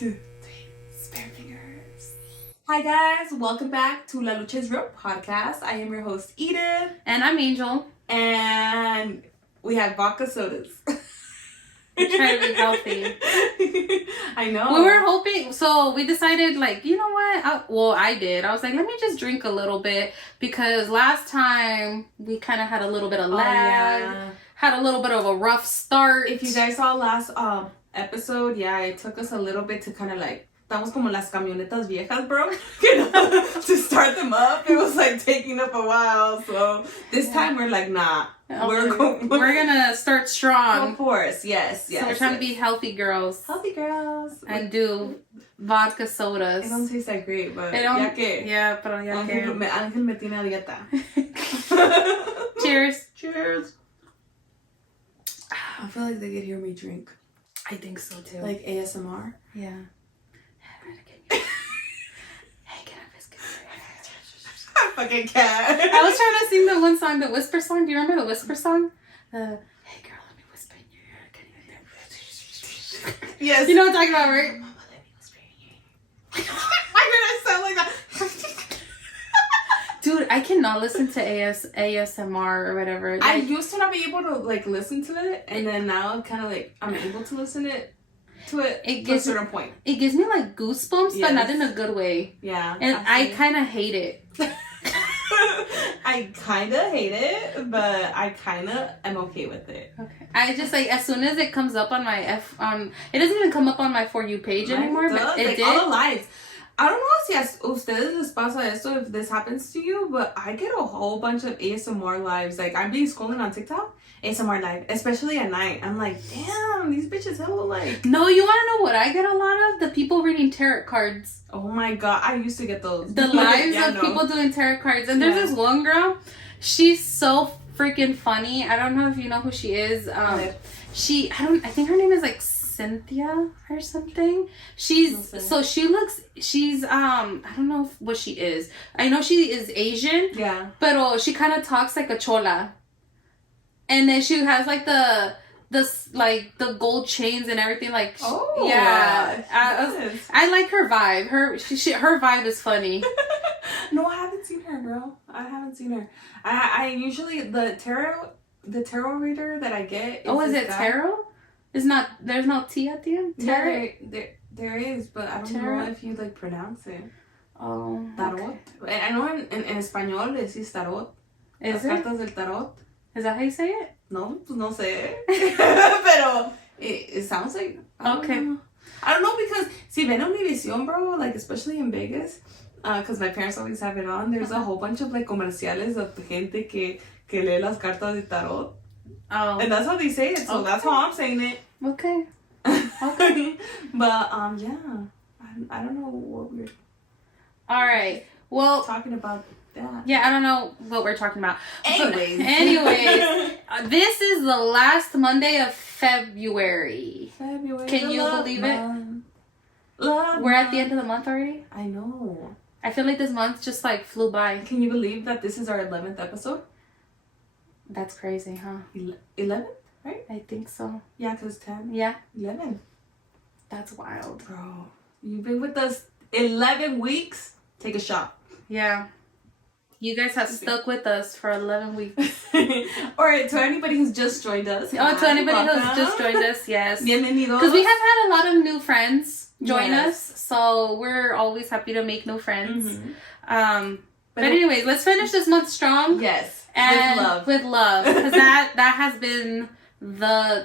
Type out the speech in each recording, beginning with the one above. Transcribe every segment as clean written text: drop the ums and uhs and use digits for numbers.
2, 3, spare fingers. Hi guys, welcome back to La Lucha is Real podcast. I am your host Edith. And I'm Angel. And we had vodka sodas. We're trying to be healthy. I know. We were hoping, so we decided, like, you know what? I did. I was like, let me just drink a little bit because last time we kind of had a little bit of lag, had a little bit of a rough start. If you guys saw last episode, it took us a little bit to kind of like, estamos como las camionetas viejas, bro. To start them up, it was like taking up a while. So this time we're like, nah. We're gonna start strong. Of course, yes. So we're trying to be healthy girls. Healthy girls. And do vodka sodas. It don't taste that great, but ya que. Yeah, pero ya que. Ángel me tiene a dieta. Cheers. Cheers. I feel like they could hear me drink. I think so too. Like ASMR. Yeah. Fucking cat. I was trying to sing the one song, the Whisper song. Do you remember the Whisper song? Hey girl, let me whisper in your ear. Can you hear that? Yes. You know what I'm talking about, right? Mama, let me whisper in your ear. I sound like that. Dude, I cannot listen to ASMR or whatever. I used to not be able to like listen to it, and then now kind of like I'm able to listen to it to a certain point. It gives me like goosebumps, but not in a good way. Yeah. And I kind of hate it. I kind of hate it, but I kind of am okay with it. Okay. I just like as soon as it comes up on my it doesn't even come up on my For You page anymore, but it like, did. All the lives. I don't know si a ustedes les pasa esto, if this happens to you, but I get a whole bunch of ASMR lives. Like, I'm being scrolling on TikTok, ASMR live, especially at night. I'm like, damn, these bitches hella like. No, you want to know what I get a lot of? The people reading tarot cards. Oh my god, I used to get those. The lives of people doing tarot cards. And there's this one girl, she's so freaking funny. I don't know if you know who she is. I think her name is like Cynthia or something. She's I don't know what she is. I know she is Asian. Yeah. But she kind of talks like a chola. And then she has like the gold chains and everything, like I like her vibe. Her vibe is funny. No, I haven't seen her, girl. I haven't seen her. I usually the tarot reader that I get is it tarot? There's no T at the end? Tarot? There is, but I don't know if you like pronounce it. Oh. Tarot. Okay. I know in español it says tarot. Is Las cartas del tarot. Is that how you say it? No, pues no sé. Pero it sounds like. I don't know because si ven Univision, bro, like especially in Vegas, because my parents always have it on. There's a whole bunch of like comerciales of gente que lee las cartas de tarot. Oh. And that's how they say it, so that's how I'm saying it. Okay. But I don't know what we're. All right. Well, talking about that. Yeah, I don't know what we're talking about. Anyways, this is the last Monday of February. Can you believe it? We're at the end of the month already. I know. I feel like this month just like flew by. Can you believe that this is our 11th episode? That's crazy, huh? 11, right? I think so. Yeah, because 10. Yeah. 11. That's wild. Bro, you've been with us 11 weeks. Take a shot. Yeah. You guys have stuck with us for 11 weeks. Or to anybody who's just joined us. Oh, to anybody who's just joined us, yes. Bienvenidos. Because we have had a lot of new friends join us. So we're always happy to make new friends. Mm-hmm. But anyways, let's finish this month strong. Yes. And with love. Because that has been the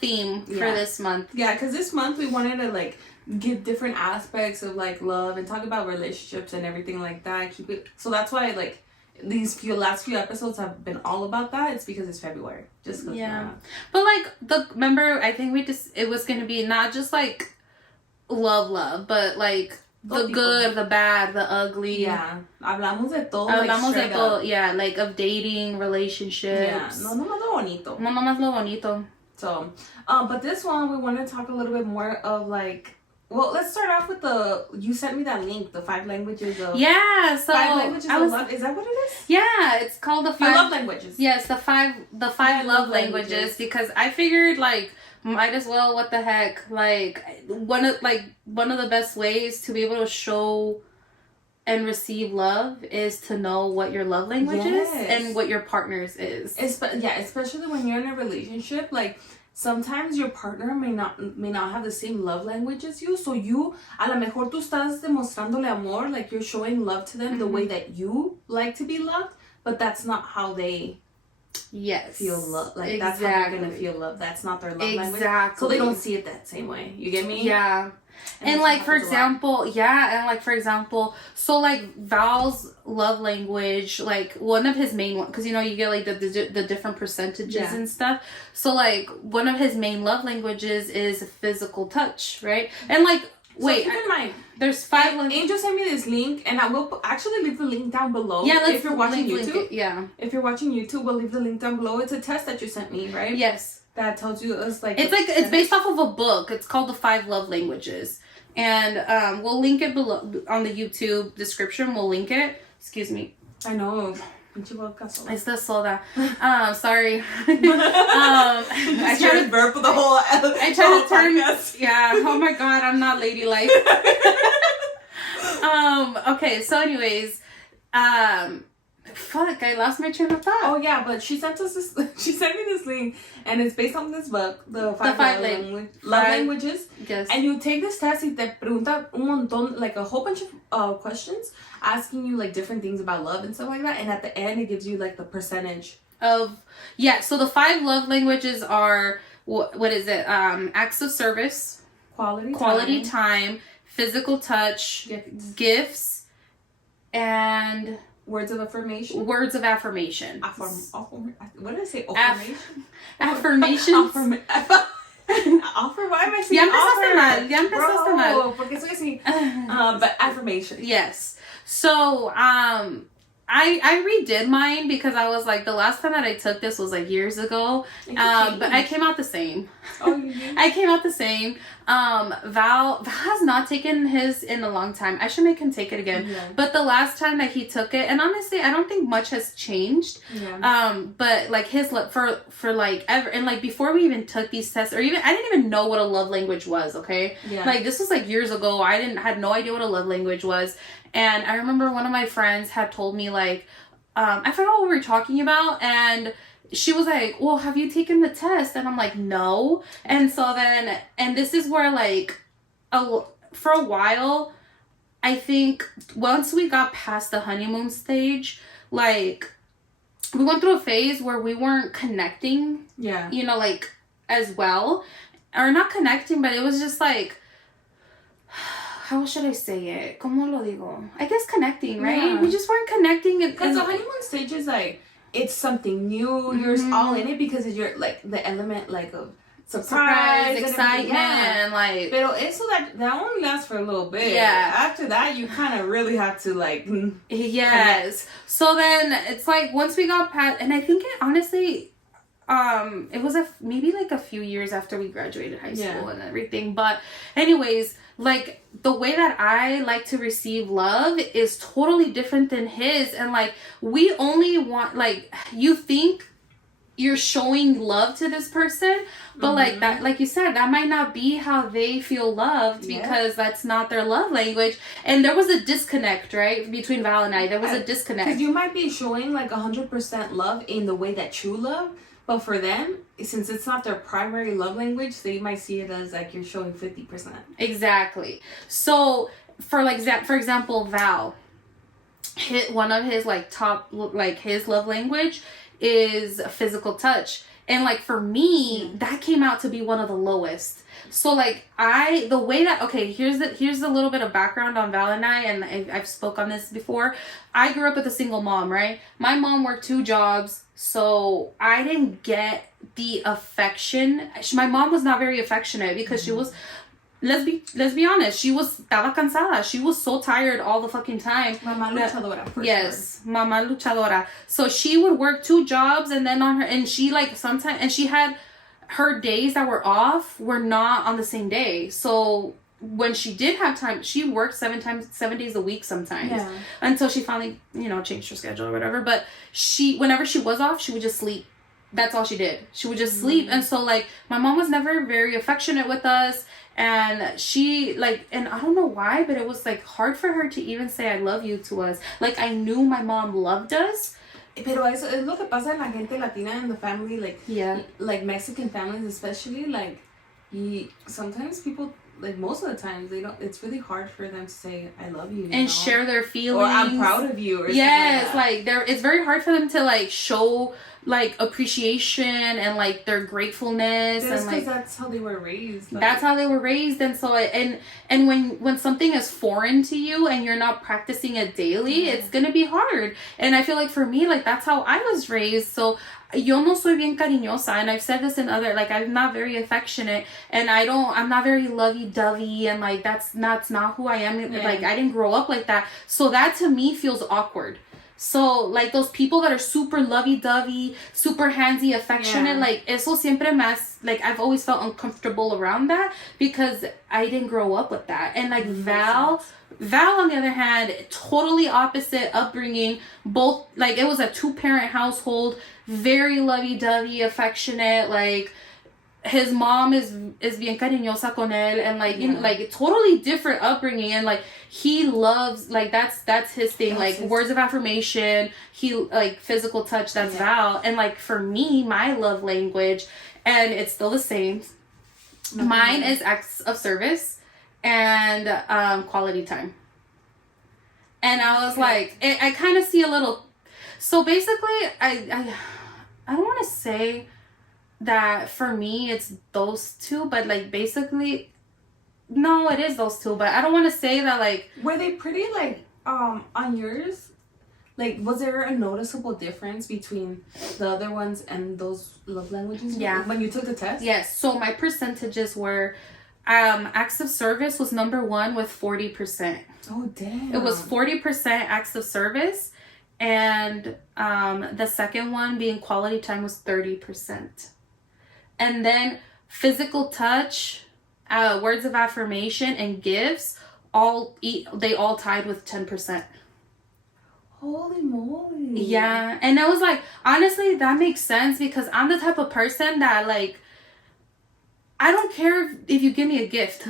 theme for this month. Yeah, because this month we wanted to like give different aspects of like love and talk about relationships and everything like that. Keep it so that's why like these last few episodes have been all about that. It's because it's February. Just but like remember I think it was gonna be not just like love, but like the good, the bad, the ugly. Yeah. Hablamos de todo. Hablamos de todo. Yeah, like of dating, relationships. Yeah. No nomás lo bonito. No nomás lo bonito. So, but this one we want to talk a little bit more of like. Well, let's start off with you sent me that link, the 5 languages of... Yeah, so... 5 languages of love. Is that what it is? Yeah, it's called the 5... love languages. Yes, the five love languages. Because I figured, like, might as well. What the heck? Like one of the best ways to be able to show and receive love is to know what your love language is and what your partner's is. Especially when you're in a relationship, like sometimes your partner may not have the same love language as you. So you, a lo mejor tú estás demostrándole amor, like you're showing love to them the way that you like to be loved, but that's not how they feel love. Like that's how they're gonna feel love. That's not their love language. So they don't see it that same way. You get me? Yeah. And like for example, so like Val's love language, like one of his main one, because you know you get like the different percentages and stuff. So like one of his main love languages is physical touch, right? And like wait, keep in mind, there's 5. Angel sent me this link, and I will actually leave the link down below. Yeah, if you're watching YouTube. If you're watching YouTube, we'll leave the link down below. It's a test that you sent me, right? Yes. That tells you it's based off of a book. It's called The 5 Love Languages, and we'll link it below on the YouTube description. We'll link it. Excuse me. I know. It's the soda. Sorry. I tried to burp the whole. I tried to turn. Yeah. Oh my God, I'm not ladylike. Okay. So, anyways, fuck, I lost my train of thought. Oh yeah, but she sent us this. She sent me this link, and it's based on this book, the five love languages. Yes. And you take this test, y te pregunta un montón, like a whole bunch of questions, asking you like different things about love and stuff like that. And at the end, it gives you like the percentage of So the 5 love languages are what is it? Acts of service, quality time, physical touch, gifts, and words of affirmation. What did I say? Affirmations. Offer. Why am I saying offer? Ya empezaste mal. Porque soy así. But affirmation. Yes. So, I redid mine because I was like, the last time that I took this was like years ago. But I came out the same. Oh, you did? I came out the same. Val has not taken his in a long time. I should make him take it again. Yeah. But the last time that he took it, and honestly, I don't think much has changed. Yeah. But like his for like ever, and like before we even took these tests, or even I didn't even know what a love language was. Okay. Yeah. Like this was like years ago. I had no idea what a love language was. And I remember one of my friends had told me like, I forgot what we were talking about, and she was like, well, have you taken the test? And I'm like, no. And so then, and this is where like, for a while, I think once we got past the honeymoon stage, like we went through a phase where we weren't connecting, you know, like as well, or not connecting, but it was just like, how should I say it? ¿Cómo lo digo? I guess connecting, right? Yeah. We just weren't connecting. Because the honeymoon stage is like, it's something new. You're all in it because you're like the element like of surprise excitement, and like. Pero eso that only lasts for a little bit. Yeah. After that, you kind of really have to like. Yes. Connect. So then it's like once we got past, and I think it honestly, it was maybe like a few years after we graduated high school and everything. But anyways, like the way that I like to receive love is totally different than his. And like, we only want, like, you think you're showing love to this person, but like that, like you said, that might not be how they feel loved because that's not their love language. And there was a disconnect, right? Between Val and I, there was a disconnect. Because you might be showing like 100% love in the way that you love, but for them, since it's not their primary love language, they might see it as like you're showing 50%. Exactly. So for example, Val, one of his like top, like his love language is physical touch. And like for me, that came out to be one of the lowest. So like here's a little bit of background on Val and I, and I've spoke on this before. I grew up with a single mom, right? My mom worked 2 jobs, so I didn't get the affection. My mom was not very affectionate because she was, let's be honest, she estaba cansada. She was so tired all the fucking time. Mamá luchadora. Yes, mamá luchadora. So she would work 2 jobs, and then and she like sometimes, and she had her days that were off were not on the same day. So when she did have time, she worked 7 days a week sometimes until she finally, changed her schedule or whatever. But whenever she was off, she would just sleep. that's all she did. She would just sleep. And so, like, my mom was never very affectionate with us. And she, like, and I don't know why, but it was, like, hard for her to even say I love you to us. Like, I knew my mom loved us. Pero eso es lo que pasa en la gente latina in the family, like, like Mexican families especially, like, sometimes people, like, most of the times, they don't, it's really hard for them to say, I love you. And share their feelings. Or I'm proud of you. Or yes, like it's very hard for them to, like, show, like, appreciation and, like, their gratefulness. That's and, like, that's how they were raised. Like, that's how they were raised. And so, and when something is foreign to you and you're not practicing it daily, it's gonna be hard. And I feel like for me, like, that's how I was raised. So yo no soy bien cariñosa, and I've said this in other, like, I'm not very affectionate, and I'm not very lovey-dovey, and, like, that's not who I am. Like, I didn't grow up like that. So that to me feels awkward. So, like, those people that are super lovey-dovey, super handsy, affectionate, like, eso siempre más, like, I've always felt uncomfortable around that because I didn't grow up with that. And, like, Val, on the other hand, totally opposite upbringing. Both, like, it was a 2-parent household, very lovey-dovey, affectionate, like, his mom is bien cariñosa con él, and, like, you know, like, totally different upbringing, and, like, he loves, like, that's his thing, that's like his words of affirmation, he, like, physical touch, that's Val. And, like, for me, my love language, and it's still the same, mine is acts of service and quality time. And I was like, I kind of see a little, so basically, I don't want to say that for me it's those two, but, like, basically, no, it is those two, but I don't want to say that, like, were they pretty, like, on yours, like, was there a noticeable difference between the other ones and those love languages when you took the test? Yes. So my percentages were acts of service was number 1 with 40%. Oh, damn. It was 40% acts of service, and the second one being quality time was 30%. And then physical touch, words of affirmation, and gifts, they all tied with 10%. Holy moly. Yeah. And I was like, honestly, that makes sense because I'm the type of person that, like, I don't care if you give me a gift.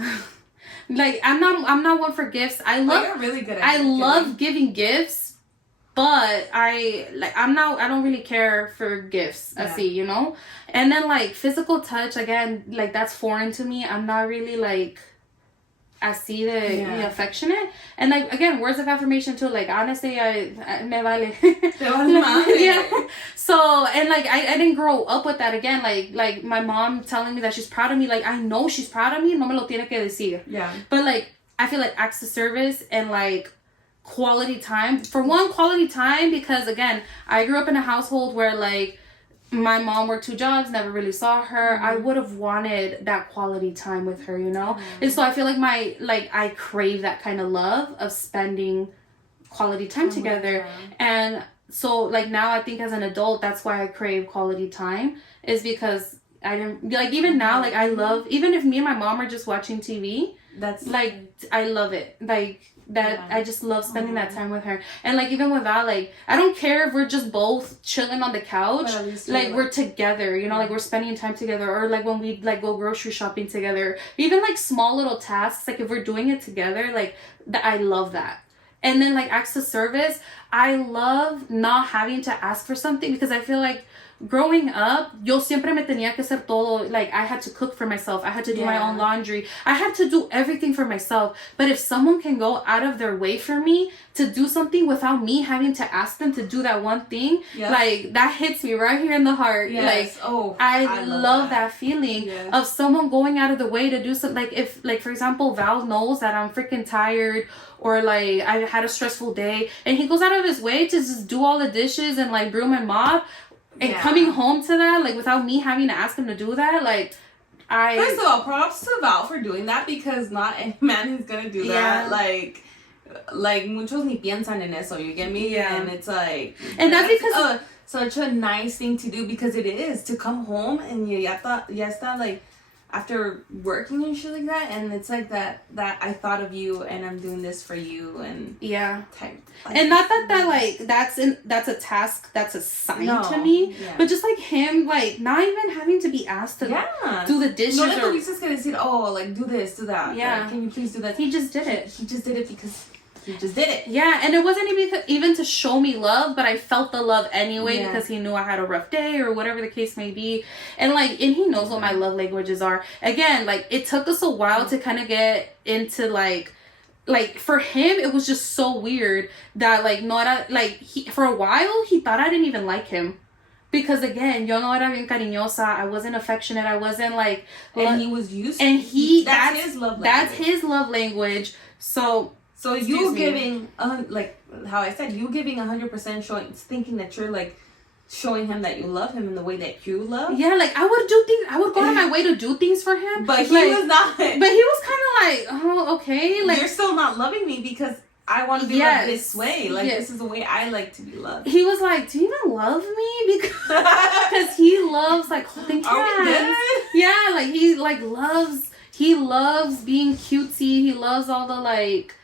Like, I'm not one for gifts. You're really good at I love giving gifts. But I don't really care for gifts, you know? And then, like, physical touch, again, like, that's foreign to me. I'm not really, like, así de affectionate. And, like, again, words of affirmation, too. Like, honestly, me vale. Yeah. So, and, like, I didn't grow up with that. Again, like, my mom telling me that she's proud of me. Like, I know she's proud of me. No me lo tiene que decir. Yeah. But, like, I feel like acts of service and, like, quality time. For one, quality time, because, again, I grew up in a household where, like, my mom worked 2 jobs, never really saw her. I would have wanted that quality time with her, you know? And so I feel like I crave that kind of love of spending quality time together. And so, like, now I think as an adult, that's why I crave quality time, is because I didn't, like, even now, like, I love, even if me and my mom are just watching TV, that's, like, I love it. Like, that I just love spending that time with her. And, like, even with Val, like, I don't care if we're just both chilling on the couch, like, we're together, you know, like, we're spending time together, or, like, when we, like, go grocery shopping together, even, like, small little tasks, like, if we're doing it together, like, I love that. And then, like, acts of service, I love not having to ask for something, because I feel like growing up, yo siempre me tenía que hacer todo. Like, I had to cook for myself. I had to do my own laundry. I had to do everything for myself. But if someone can go out of their way for me to do something without me having to ask them to do that one thing, like, that hits me right here in the heart. Like, I love that feeling of someone going out of the way to do something. Like, if, like, for example, Val knows that I'm freaking tired, or, like, I had a stressful day, and he goes out of his way to just do all the dishes and, like, broom and mop. And coming home to that, like, without me having to ask him to do that, like, First of all, props to Val for doing that, because not any man is gonna do that. Like, muchos ni piensan en eso, you get me? And it's like... And that's because... such a nice thing to do, because it is, to come home and ya está, like, after working and shit like that, and it's like that I thought of you and I'm doing this for you and type. Like, and not that like that's a task that's assigned to me, but just like him like not even having to be asked to do the dishes. No, like Lisa's gonna say, oh, like do this, do that. Yeah, like, can you please do that? He just did it. He just did it because. He just did it. Yeah, and it wasn't even to show me love, but I felt the love anyway because he knew I had a rough day or whatever the case may be. And like, and he knows what my love languages are. Again, like it took us a while to kind of get into like for him, it was just so weird that like Nora, like for a while he thought I didn't even like him. Because again, yo no era bien cariñosa. I wasn't affectionate. I wasn't like... And he was used to... And that's his love language. That's his love language. So you giving, like how I said, you giving 100% showing, thinking that you're like showing him that you love him in the way that you love. Yeah, like I would do things. I would go out of my way to do things for him. But he was not. But he was kind of like, oh, okay. Like you're still not loving me because I want to be loved this way. Like this is the way I like to be loved. He was like, do you even love me? Because he loves like holding hands. Are we good? Yeah, like he like loves. He loves being cutesy. He loves all the like.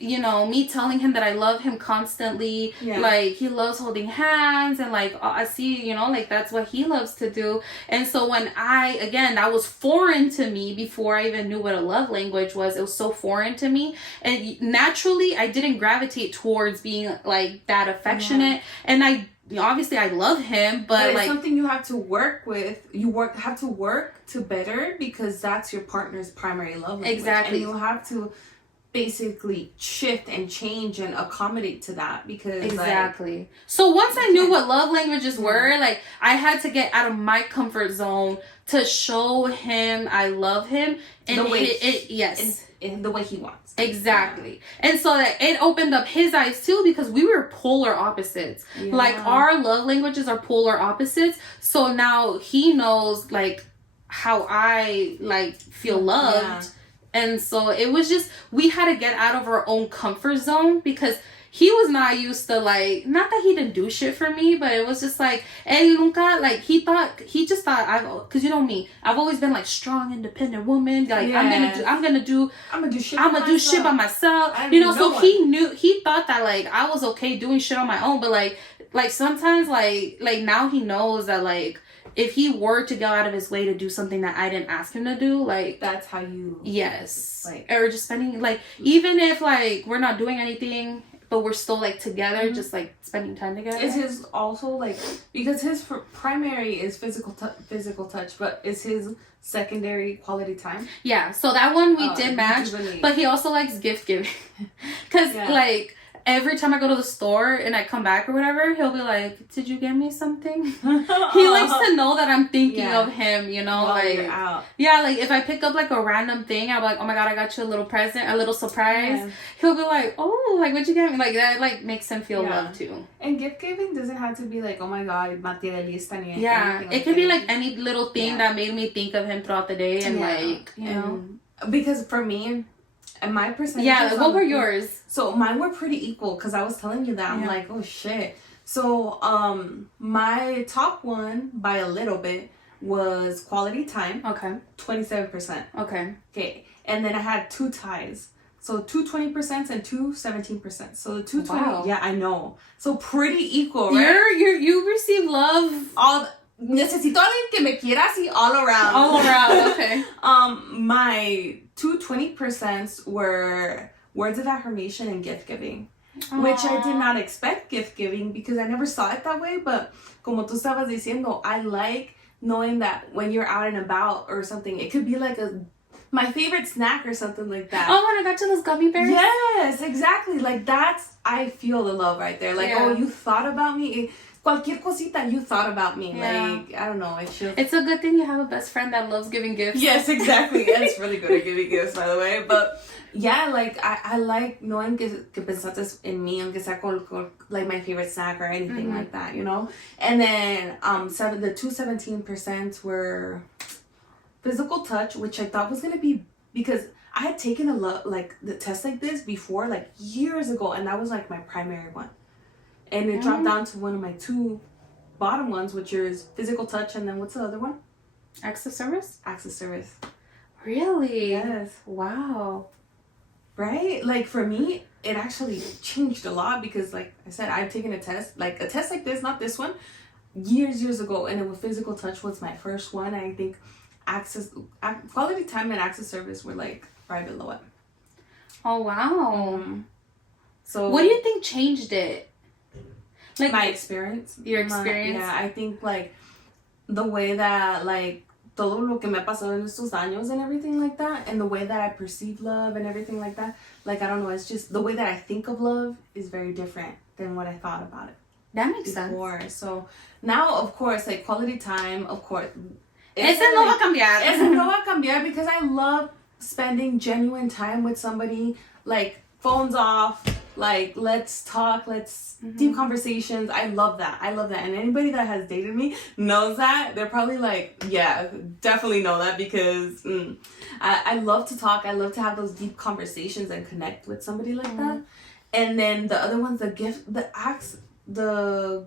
You know, me telling him that I love him constantly. Yeah. Like, he loves holding hands. And, like, I see, you know, like, that's what he loves to do. And so when that was foreign to me before I even knew what a love language was. It was so foreign to me. And naturally, I didn't gravitate towards being, like, that affectionate. And obviously, I love him. But it's like... something you have to work with. Have to work to better because that's your partner's primary love language. Exactly. And you have to... basically shift and change and accommodate to that because exactly so once I knew what love languages were, like I had to get out of my comfort zone to show him I love him and the way in the way he wants exactly. And so that it opened up his eyes too because we were polar opposites. Like our love languages are polar opposites, so now he knows like how I like feel loved. And so it was just, we had to get out of our own comfort zone because he was not used to like, not that he didn't do shit for me, but it was just like, nunca, like he just thought, cause you know me, I've always been like strong, independent woman. Like I'm gonna do shit by myself. You know, so he thought that like I was okay doing shit on my own, but like sometimes like now he knows that like, if he were to go out of his way to do something that I didn't ask him to do, like... That's how you... Yes. Like, or just spending... Like, even if, like, we're not doing anything, but we're still, like, together, just, like, spending time together. Is his also, like... Because his primary is physical touch, but is his secondary quality time? Yeah. So that one we did match, but he also likes gift giving. Because, like... Every time I go to the store and I come back or whatever, he'll be like, did you get me something? He likes to know that I'm thinking of him, you know? While like, you're out. Yeah, like if I pick up like a random thing, I'll be like, oh my God, I got you a little present, a little surprise. Yeah. He'll be like, oh, like what'd you get me? Like that like makes him feel loved too. And gift giving doesn't have to be like, oh my God, materialista. Yeah, it can be like any little thing that made me think of him throughout the day and like, you know. Because for me... And my percentage... Yeah, what were yours? So mine were pretty equal because I was telling you that. I'm like, oh shit. So my top one by a little bit was quality time. Okay. 27%. Okay. Okay. And then I had two ties. So 2 20% and 2 17%. So the 2 20... Yeah, I know. So pretty equal, right? You receive love... Necesito alguien que me quiera así all around. All around, okay. My 2 20% were words of affirmation and gift giving. Aww. Which I did not expect gift giving because I never saw it that way. But como tú estabas diciendo, I like knowing that when you're out and about or something, it could be like my favorite snack or something like that. Oh, when I got you those gummy bears? Yes, exactly. Like that's, I feel the love right there. Like, oh, you thought about me. Cualquier cosita, you thought about me. Yeah. Like, I don't know. It's a good thing you have a best friend that loves giving gifts. Yes, exactly. And it's really good at giving gifts, by the way. But yeah, like, I like knowing que pensaste en mí, aunque sea con like my favorite snack or anything like that, you know? And then the 2 17% were physical touch, which I thought was going to be, because I had taken the test like this before, like years ago, and that was like my primary one. And it dropped down to one of my 2 bottom ones, which is physical touch, and then what's the other one? Acts of service? Acts of service. Really? Yes. Wow. Right? Like, for me, it actually changed a lot because, like I said, I've taken a test like this, not this one, years ago, and it was physical touch was my first one. I think quality time and acts of service were, like, right below it. Oh, wow. So what do you think changed it? Like, my experience. Your experience? Yeah, I think, like, the way that, like, todo lo que me ha pasado en estos años and everything like that, and the way that I perceive love and everything like that, like, I don't know, it's just the way that I think of love is very different than what I thought about it. That makes before. sense. So now, of course, like, quality time, of course. Ese no va a cambiar. Ese no va a cambiar because I love spending genuine time with somebody, like, phones off, like, let's talk, deep conversations. I love that. And anybody that has dated me knows that. They're probably like, yeah, definitely know that because I love to talk. I love to have those deep conversations and connect with somebody like that. And then the other ones, the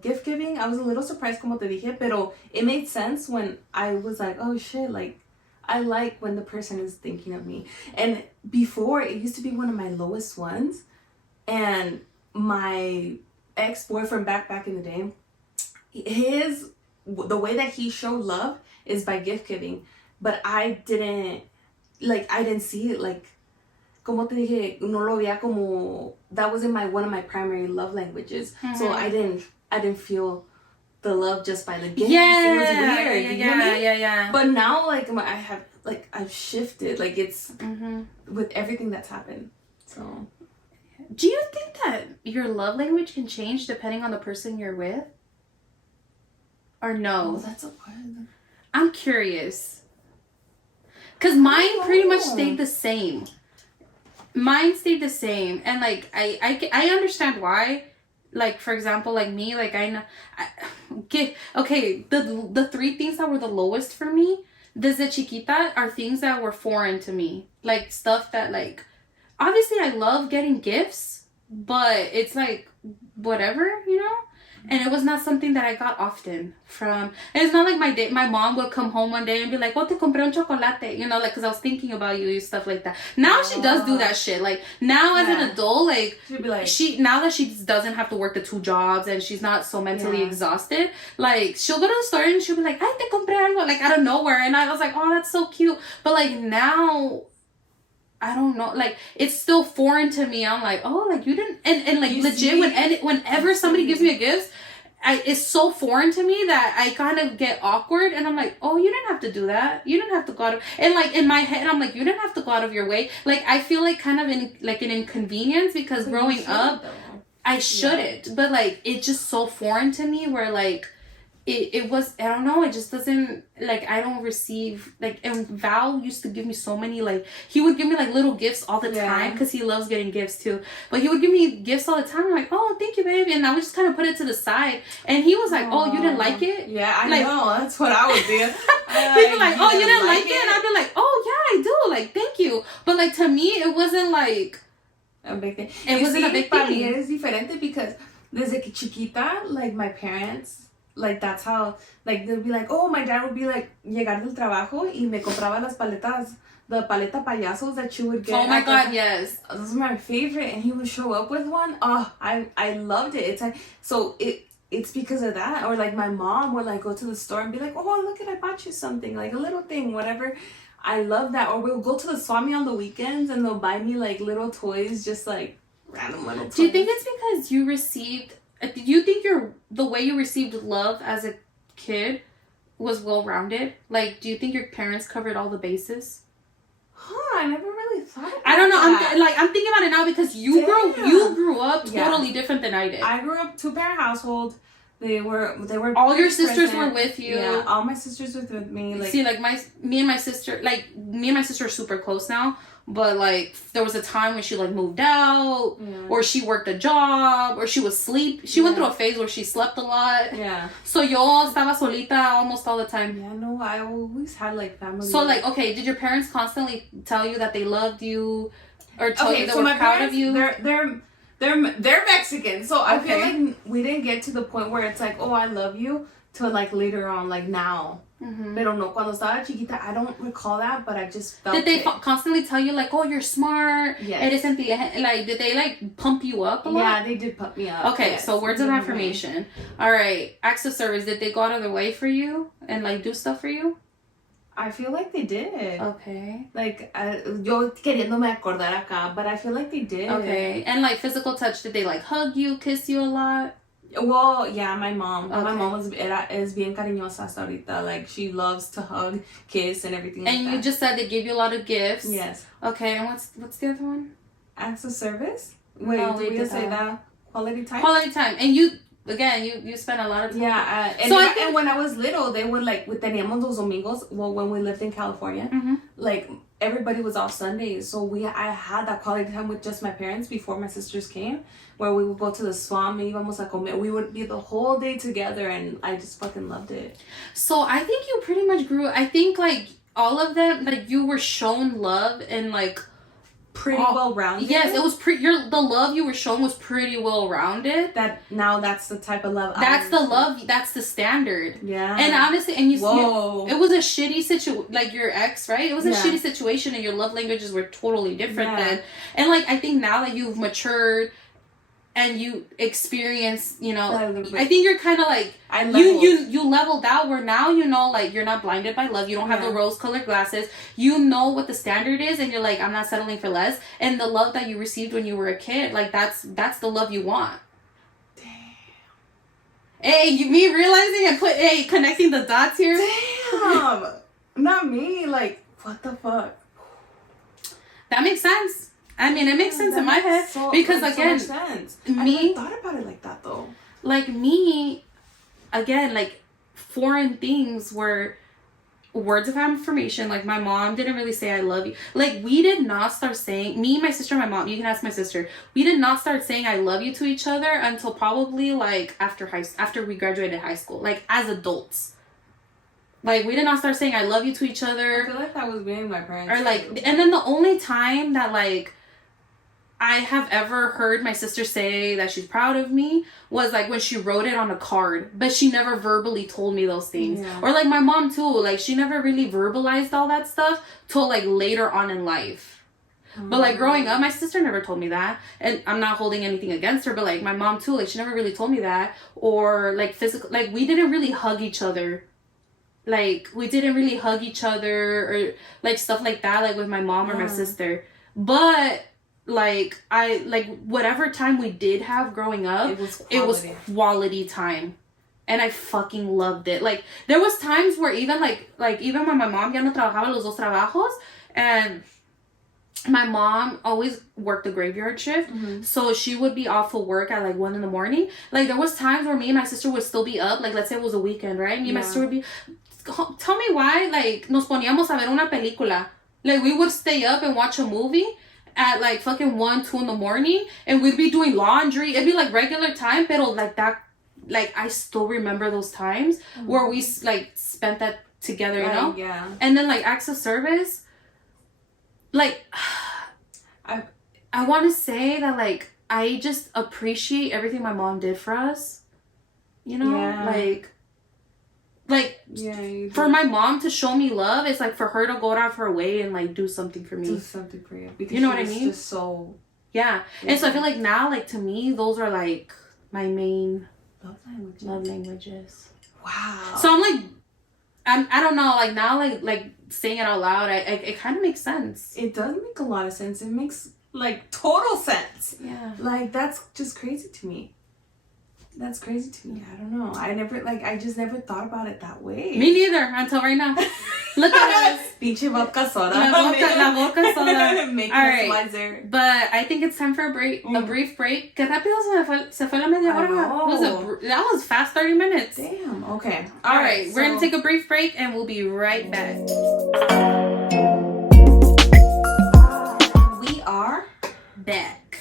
gift giving, I was a little surprised, como te dije, pero it made sense when I was like, oh shit, like, I like when the person is thinking of me. And before, it used to be one of my lowest ones. And my ex-boyfriend back in the day, the way that he showed love is by gift giving. But I didn't see it, like, como te dije, no lo veía como, that wasn't one of my primary love langues. So I didn't feel the love just by the gift. Yeah, it was weird. Yeah. But now, like, I've shifted, like, it's with everything that's happened. So, do you think that your love language can change depending on the person you're with? Or no? Oh, that's a question. I'm curious. Because mine pretty much stayed the same. And, like, I understand why. Like, for example, like me, like, the three things that were the lowest for me, desde chiquita, are things that were foreign to me. Like, stuff that, like, obviously I love getting gifts, but it's like, whatever, you know? And it was not something that I got often from. And it's not like my mom would come home one day and be like, oh, te compré un chocolate, you know, like, because I was thinking about you and stuff like that. Now she does do that shit. Like, now as an adult, like, she'd be like, now that she doesn't have to work the 2 jobs and she's not so mentally exhausted, like, she'll go to the store and she'll be like, ay, te compré algo, like, out of nowhere. And I was like, oh, that's so cute. But, like, now, I don't know, like, it's still foreign to me. I'm like, oh, like, you didn't, and like, you legit, whenever somebody gives me a gift, it's so foreign to me that I kind of get awkward, and I'm like, oh, you didn't have to do that. You didn't have to go out of, and, like, in my head, I'm like, you didn't have to go out of your way. Like, I feel like kind of an inconvenience because growing up, I shouldn't, but, like, it's just so foreign to me where, like, it was, I don't know, it just doesn't, like, I don't receive, like, and Val used to give me so many, like, he would give me, like, little gifts all the time, because he loves getting gifts, too, but he would give me gifts all the time. I'm like, oh, thank you, baby, and I would just kind of put it to the side, and he was like, oh, you didn't like it? Yeah, I know, that's what I would do. He'd be like, oh, you didn't like it? And I'd be like, oh, yeah, I do, like, thank you, but, like, to me, it wasn't, like, a big thing. It wasn't a big para thing. mí es diferente because desde que chiquita, like, my parents, like, that's how, like, they'll be like, oh, my dad would be like, llegar del trabajo y me compraba las paletas, the paleta payasos that you would get. Oh my God, yes. Those are my favorite, and he would show up with one. Oh, I loved it. It's like, so it's because of that. Or, like, my mom would, like, go to the store and be like, oh, look, I bought you something, like, a little thing, whatever. I love that. Or we'll go to the Swami on the weekends and they'll buy me, like, little toys, just, like, random little toys. Do you think it's because you received, do you think the way you received love as a kid was well-rounded? Like, do you think your parents covered all the bases? I never really thought about I don't know. that. I'm thinking about it now because you grew up totally different than I did. I grew up 2-parent household. They were all your sisters were with you. Yeah, all my sisters were with me. Like, see, like, me and my sister are super close now. But, like, there was a time when she, like, moved out, or she worked a job, or she was asleep. She went through a phase where she slept a lot. Yeah. So yo estaba solita almost all the time. Yeah, no, I always had, like, family. So, like, okay, did your parents constantly tell you that they loved you, or tell you they were proud of you? They're Mexican, so I feel like we didn't get to the point where it's like, oh, I love you, till, like, later on, like, now. Pero no, cuando estaba chiquita, I don't recall that, but I just felt Did they constantly tell you, like, oh, you're smart? Yes. Like, did they, like, pump you up a lot? Yeah, they did pump me up. Okay, so words of affirmation. All right, acts of service. Did they go out of their way for you and, like, do stuff for you? I feel like they did. Okay. Like, yo queriéndome acordar acá, but I feel like they did. Okay, and, like, physical touch. Did they, like, hug you, kiss you a lot? Well, yeah, my mom. Okay. My mom is bien cariñosa hasta ahorita. Like, she loves to hug, kiss, and everything and you just said they gave you a lot of gifts. Yes. Okay, and what's the other one? Acts of service? Wait, No, did we say that? Quality time? Quality time. And you, again, you spent a lot of time. Yeah, and when I was little, they would, like, teníamos los domingos, well, when we lived in California, like, everybody was off Sundays, so I had that quality time with just my parents before my sisters came, where we would go to the swamp and íbamos a comer. We would be the whole day together, and I just fucking loved it. So I think you pretty much grew. I think, like, all of them, like, you were shown love and, like, pretty well rounded. Yes, it was the love you were shown was pretty well rounded. That's the type of love. That's the love. That's the standard. Yeah. And honestly, and Whoa. it was a shitty situation. Like your ex, right? It was a shitty situation, and your love languages were totally different then. And like I think now that you've matured and you experience, you know, I think you're kind of like you leveled out where now you know, like you're not blinded by love. You don't have the rose-colored glasses. You know what the standard is, and you're like, I'm not settling for less. And the love that you received when you were a kid, like that's the love you want. Damn. Hey, me realizing and connecting the dots here. Damn. Not me. Like, what the fuck? That makes sense. I mean, it makes sense in my head because again, so much sense. Me, I never thought about it like that though. Like me, again, like foreign things were words of affirmation. Like my mom didn't really say I love you. Like we did not start saying, me, my sister, my mom, you can ask my sister, we did not start saying I love you to each other until probably like after we graduated high school, like as adults. Like we did not start saying I love you to each other. I feel like that was being my parents. Or like, and then the only time that like I have ever heard my sister say that she's proud of me was like when she wrote it on a card, but she never verbally told me those things. Yeah. Or like my mom too, like she never really verbalized all that stuff till like later on in life. But like growing up, my sister never told me that, and I'm not holding anything against her, but like my mom too, like she never really told me that. Or like physical, like we didn't really hug each other. Like we didn't really hug each other or like stuff like that, like with my mom or my sister. But like I whatever time we did have growing up, it was quality time, and I fucking loved it. Like there was times where even even when my mom ya no trabajaba los dos trabajos, and my mom always worked the graveyard shift, so she would be off of work at like 1 a.m. Like there was times where me and my sister would still be up, like let's say it was a weekend, right? Me and my sister would be, tell me why, like nos poníamos a ver una película. Like we would stay up and watch a movie at like fucking 1, 2 a.m, and we'd be doing laundry. It'd be like regular time, pero like that, like I still remember those times where we like spent that together, you know? Yeah. And then like acts of service, like I want to say that like I just appreciate everything my mom did for us, you know? Like for my mom to show me love, it's like for her to go out of her way and like do something for me. Do something for you. Because you know what I mean? Just so And so I feel like now, like to me, those are like my main love languages. Wow. So I'm like, I don't know, like now, like saying it out loud, it kind of makes sense. It does make a lot of sense. It makes like total sense. Yeah. Like that's just crazy to me. That's crazy to me. I don't know. I just never thought about it that way. Me neither, until right now. Look at us. Pinche vodka soda. La vodka soda. Making all right. Wiser. But I think it's time for a break. A brief break. Que rápido se fue la media hora. That was fast 30 minutes. Damn. Okay. All right. We're going to take a brief break and we'll be right back. We are back.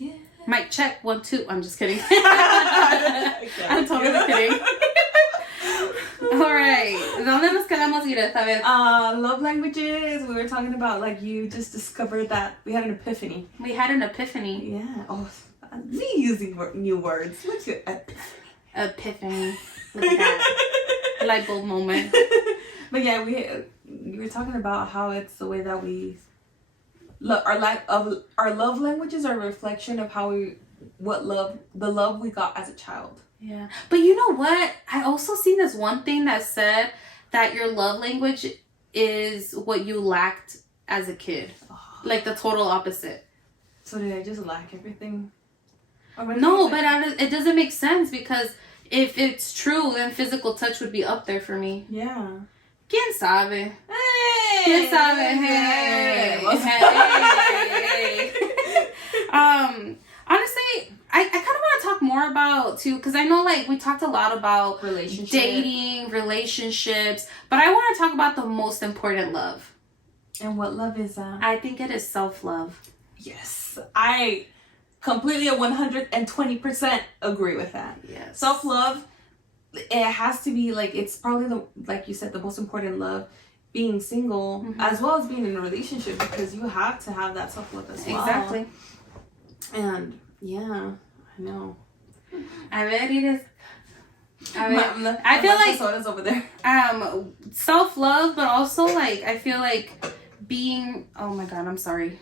Yeah. Mic check 1, 2. I'm just kidding. I'm totally kidding. All right. ¿Dónde nos quedamos, Edith? A ver. Love languages. We were talking about like you just discovered that we had an epiphany. We had an epiphany. Yeah. Oh, me using new words. Look at epiphany. Epiphany. Look at that. Light bulb moment. But yeah, we were talking about how it's the way that we our love languages are a reflection of how the love we got as a child. Yeah. But you know what? I also seen this one thing that said that your love language is what you lacked as a kid. Like the total opposite. So did I just lack everything? No, but it doesn't make sense because if it's true, then physical touch would be up there for me. Yeah. ¿Quién sabe? Hey! ¿Quién sabe? Hey! Hey! Honestly, I kind of want to talk more about, too, because I know, like, we talked a lot about dating, relationships, but I want to talk about the most important love. And what love is that? I think it is self-love. Yes. I completely 120% agree with that. Yes. Self-love, it has to be, like, it's probably, like you said, the most important love, being single, as well as being in a relationship, because you have to have that self-love as well. Exactly. And, yeah, I know. A ver, Edith. I feel like soda's over there. Self-love, but also, like, I feel like being, oh my god, I'm sorry.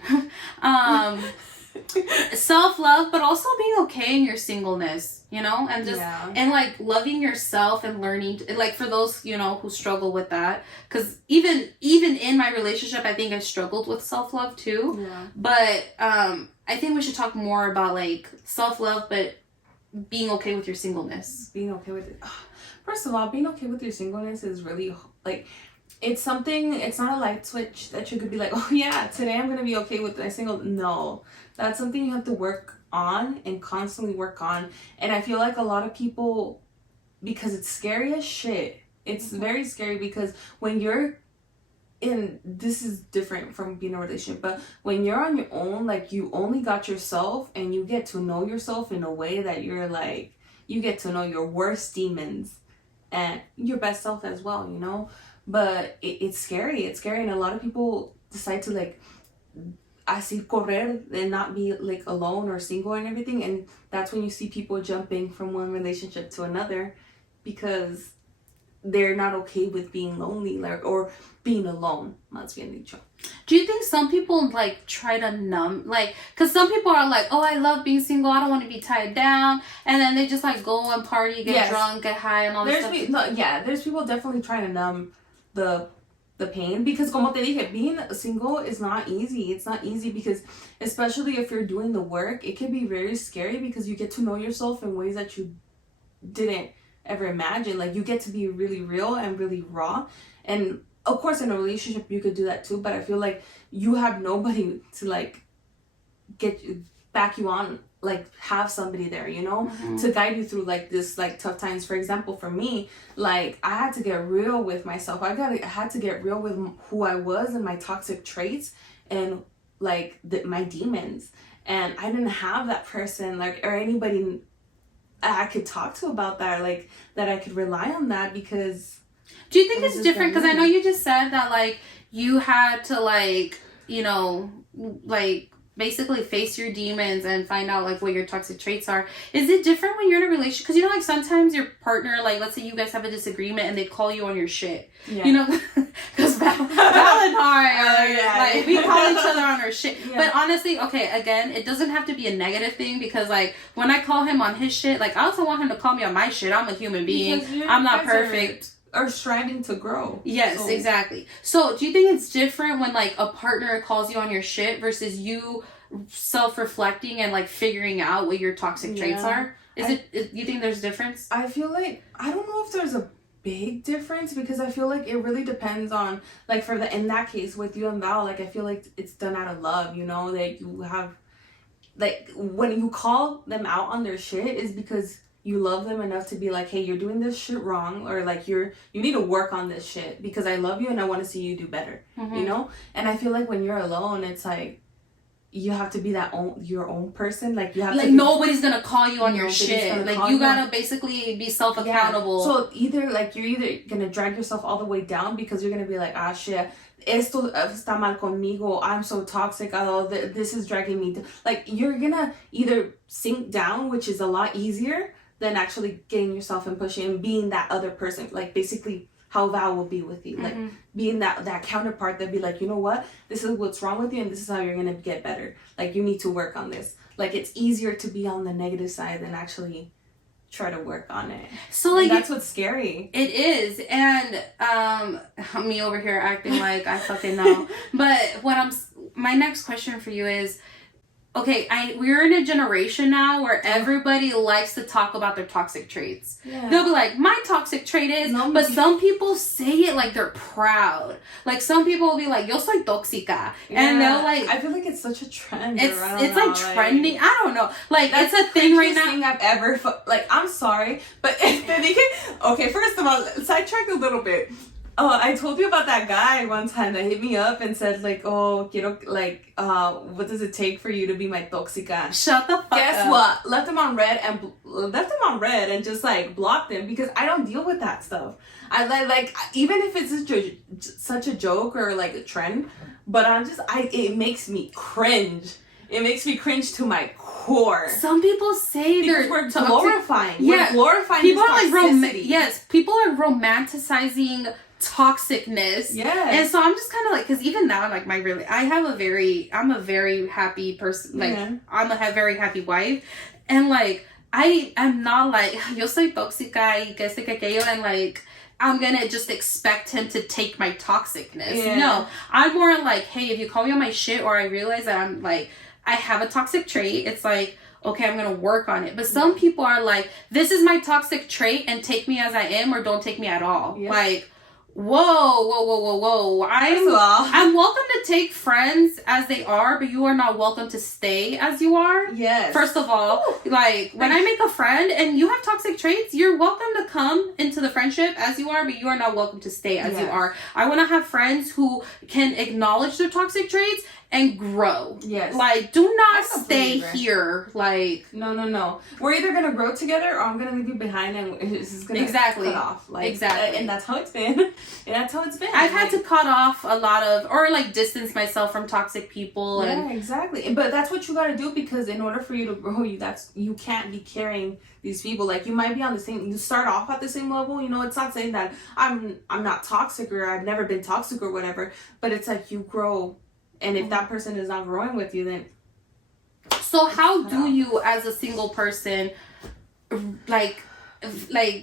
Self-love, but also being okay in your singleness, you know, and just and like loving yourself and learning, like, for those, you know, who struggle with that, because even in my relationship, I think I struggled with self-love too. But I think we should talk more about, like, self-love, but being okay with your singleness. Being okay with it. First of all, being okay with your singleness is really, like, it's something, it's not a light switch that you could be like, oh yeah, today I'm going to be okay with my single. No, that's something you have to work on and constantly work on. And I feel like a lot of people, because it's scary as shit, it's very scary, because when you're in, this is different from being in a relationship, but when you're on your own, like, you only got yourself, and you get to know yourself in a way that you're like, you get to know your worst demons and your best self as well, you know. But it's scary, and a lot of people decide to, like, así correr and not be, like, alone or single and everything, and that's when you see people jumping from one relationship to another, because they're not okay with being lonely, like, or being alone. Más bien dicho. Do you think some people, like, try to numb, like, because some people are like, oh, I love being single, I don't want to be tied down, and then they just, like, go and party, get drunk, get high, and all this stuff. There's people definitely trying to numb the pain, because como te dije, being single is not easy. It's not easy, because especially if you're doing the work, it can be very scary, because you get to know yourself in ways that you didn't ever imagine. Like, you get to be really real and really raw. And of course, in a relationship you could do that too, but I feel like you have nobody to, like, back you on, like, have somebody there, you know, to guide you through, like, this, like, tough times. For example, for me, like, I had to get real with myself. I had to get real with who I was and my toxic traits and, like, my demons. And I didn't have that person, like, or anybody I could talk to about that, like, that I could rely on that, because... Do you think it's different? Because I know you just said that, like, you had to, like, you know, like, basically face your demons and find out, like, what your toxic traits are. Is it different when you're in a relationship? Because, you know, like, sometimes your partner, like, let's say you guys have a disagreement and they call you on your shit. Yeah. You know, because Val and I, like, we call each other on our shit. Yeah. But honestly, okay, again, it doesn't have to be a negative thing, because, like, when I call him on his shit, like, I also want him to call me on my shit. I'm a human being. I'm not perfect. Are striving to grow. Yes, so. Exactly. So do you think it's different when, like, a partner calls you on your shit versus you self-reflecting and, like, figuring out what your toxic traits are? You think there's a difference? I feel like, I don't know if there's a big difference, because I feel like it really depends on, like, in that case with you and Val, like, I feel like it's done out of love, you know, that you have, like, when you call them out on their shit is because you love them enough to be like, hey, you're doing this shit wrong, or, like, you need to work on this shit, because I love you and I want to see you do better, you know? And I feel like when you're alone, it's like, you have to be your own person. Like, you have to, nobody's gonna call you on your shit. Like, you gotta basically be self-accountable. Yeah. So you're either gonna drag yourself all the way down, because you're gonna be like, ah, shit, esto está mal conmigo, I'm so toxic, this is dragging me down. Like, you're gonna either sink down, which is a lot easier than actually getting yourself and pushing and being that other person, like, basically how Val will be with you. Like, being that counterpart that be like, you know what? This is what's wrong with you and this is how you're going to get better. Like, you need to work on this. Like, it's easier to be on the negative side than actually try to work on it. So, like, and that's what's scary. It is. And me over here acting like I fucking know. But my next question for you is, okay, we're in a generation now where everybody likes to talk about their toxic traits. Yeah. They'll be like, my toxic trait is, but some people say it like they're proud. Like, some people will be like, yo soy tóxica. Yeah. And they'll like... I feel like it's such a trend. It's like trending. I don't know. Like, it's a thing right now. Thing I've ever... Like, I'm sorry, but... Okay, first of all, sidetrack a little bit. Oh, I told you about that guy one time that hit me up and said, like, oh, quiero, like, what does it take for you to be my tóxica? Shut the fuck up. Guess what? Left him on red and just, like, blocked him because I don't deal with that stuff. I, like even if it's such a joke or, like, a trend, but it makes me cringe. It makes me cringe to my core. Some people say we're glorifying. Yeah, we're glorifying people this are toxicity. Yes, people are romanticizing toxicness. Yes. And so I'm just kind of like, because even now, like, I'm a very happy person. Like, I'm a very happy wife. And, like, I'm not like, yo soy tóxica y que este que aquello, and, like, I'm gonna just expect him to take my toxicness. Yeah. No, I'm more like, hey, if you call me on my shit or I realize that I'm, like, I have a toxic trait, it's like, okay, I'm gonna work on it. But some people are like, this is my toxic trait and take me as I am or don't take me at all. Yeah. Like, whoa. I'm welcome to take friends as they are, but you are not welcome to stay as you are. Yes. First of all, like, when I make a friend and you have toxic traits, you're welcome to come into the friendship as you are, but you are not welcome to stay as you are. I want to have friends who can acknowledge their toxic traits and grow. Yes. Like, do not stay here. Like, no. We're either gonna grow together or I'm gonna leave you behind and this is gonna cut off. Like, exactly. And that's how it's been. I've had to cut off a lot of, or like distance myself from toxic people. Yeah, exactly. But that's what you gotta do, because in order for you to grow, you can't be carrying these people. Like, you might be on the same, you start off at the same level. You know, it's not saying that I'm not toxic or I've never been toxic or whatever, but it's like you grow. And if that person is not growing with you, then... So how do you, as a single person, like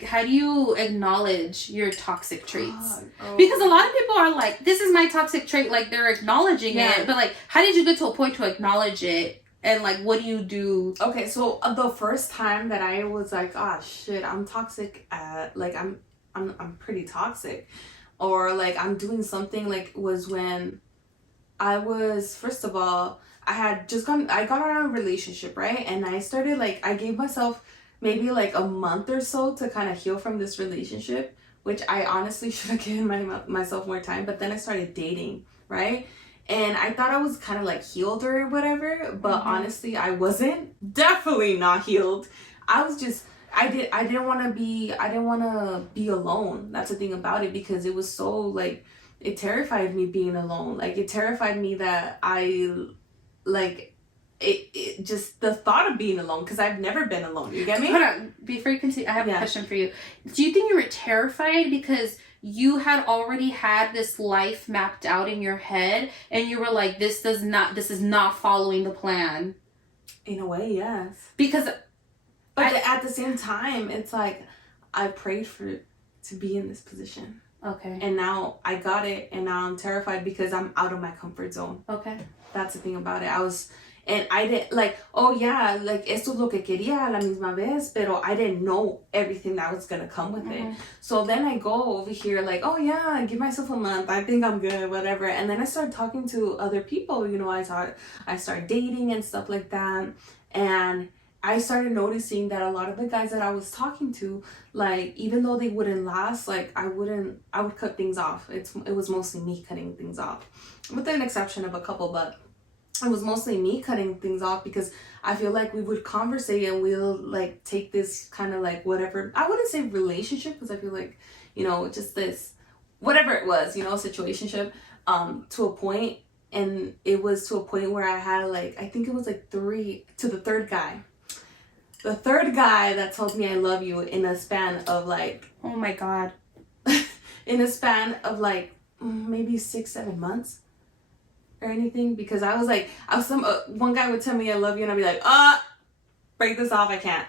how do you acknowledge your toxic traits? Because a lot of people are like, this is my toxic trait, like, they're acknowledging it, but, like, how did you get to a point to acknowledge it? And, like, what do you do? Okay, so the first time that I was like, oh shit, I'm toxic, like, I'm pretty toxic, or, like, I'm doing something, like, was when I was, first of all, I got out of a relationship, right? And I started, like, I gave myself maybe like a month or so to kind of heal from this relationship, which I honestly should have given myself more time. But then I started dating, right? And I thought I was kind of like healed or whatever, but honestly, I wasn't. Definitely not healed. I was just, I didn't want to be alone. That's the thing about it, because it was so, like, it terrified me being alone. Like, it terrified me that it just the thought of being alone, because I've never been alone. You get me? Hold on. Before you continue, I have a question for you. Do you think you were terrified because you had already had this life mapped out in your head and you were like, this is not following the plan? In a way, yes. Because... But at the same time, it's like, I prayed to be in this position. Okay. And now I got it, and now I'm terrified because I'm out of my comfort zone. Okay. That's the thing about it. I didn't, like, oh yeah, like, esto es lo que quería a la misma vez, pero I didn't know everything that was gonna come with it. So then I go over here like, oh yeah, give myself a month, I think I'm good, whatever. And then I start talking to other people, you know, I start dating and stuff like that. And I started noticing that a lot of the guys that I was talking to, like, even though they wouldn't last, like, I would cut things off. It was mostly me cutting things off, with an exception of a couple, but it was mostly me cutting things off, because I feel like we would conversate and we'll, like, take this kind of, like, whatever, I wouldn't say relationship, because I feel like, you know, just this, whatever it was, you know, situationship, to a point, and it was to a point where I had, like, I think it was like 3 to the third guy. The third guy that told me I love you in a span of, like... Oh my God. in a span of like maybe 6-7 months or anything, because I was like, one guy would tell me I love you and I'd be like, break this off, I can't,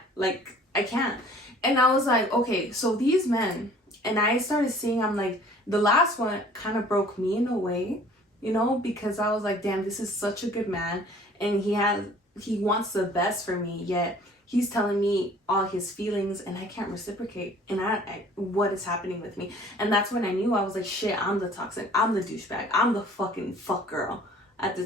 and I was like, okay, so these men, and I started seeing, I'm like, the last one kind of broke me in a way, you know, because I was like, damn, this is such a good man, and he wants the best for me, yet he's telling me all his feelings and I can't reciprocate, and what is happening with me? And that's when I knew, I was like, shit, I'm the toxic, I'm the douchebag, I'm the fucking fuck girl.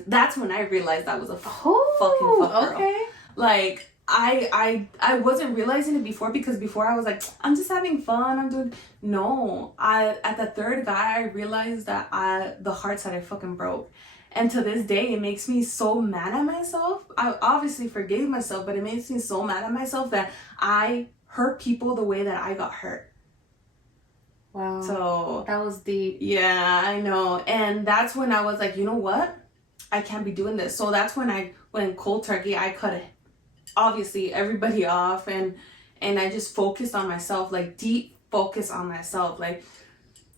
That's when I realized I was a fucking fuck girl. Okay. Like, I wasn't realizing it before, because before I was like, I'm just having fun, I'm doing, no, at the third guy, I realized that the hearts that I fucking broke. And to this day, it makes me so mad at myself. I obviously forgave myself, but it makes me so mad at myself that I hurt people the way that I got hurt. Wow. So that was deep. Yeah, I know. And that's when I was like, you know what? I can't be doing this. So that's when I went cold turkey. I cut obviously everybody off, and I just focused on myself, like deep focus on myself, like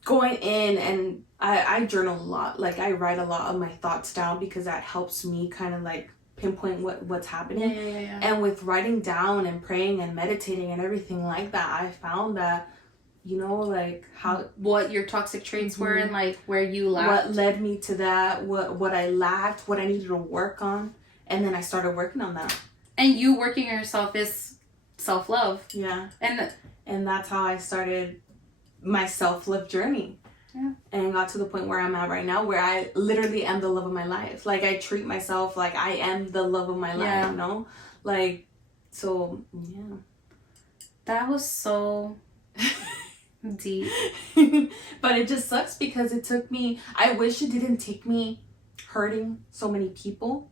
going in, and I journal a lot. Like, I write a lot of my thoughts down, because that helps me kind of like pinpoint what's happening. Yeah. And with writing down and praying and meditating and everything like that, I found that, you know, like what your toxic traits were, and like where you lacked, what led me to that, what I lacked, what I needed to work on, and then I started working on that. And you working on yourself is self-love. Yeah. And that's how I started my self-love journey. Yeah. And got to the point where I'm at right now, where I literally am the love of my life. Like, I treat myself like I am the love of my life, you know? Like, so, yeah. That was so deep. But it just sucks, because it took me, I wish it didn't take me hurting so many people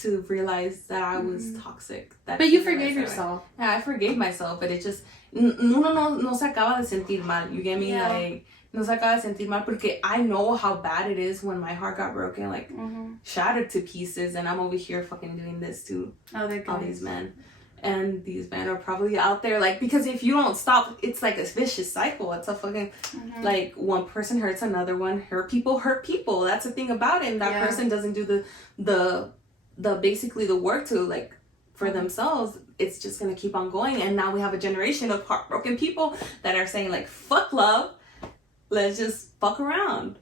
to realize that I was toxic. But you forgave yourself. Yeah, I forgave myself, but it just, no se acaba de sentir mal. You get me? Yeah. Like, no se acaba de sentir mal, porque I know how bad it is when my heart got broken, like, shattered to pieces, and I'm over here fucking doing this to all these men. And these men are probably out there, like, because if you don't stop, it's like a vicious cycle. It's a fucking, like, one person hurts another one. Hurt people. That's the thing about it. And that person doesn't do the basically the work to, like, for themselves. It's just gonna keep on going. And now we have a generation of heartbroken people that are saying, like, fuck love, let's just fuck around.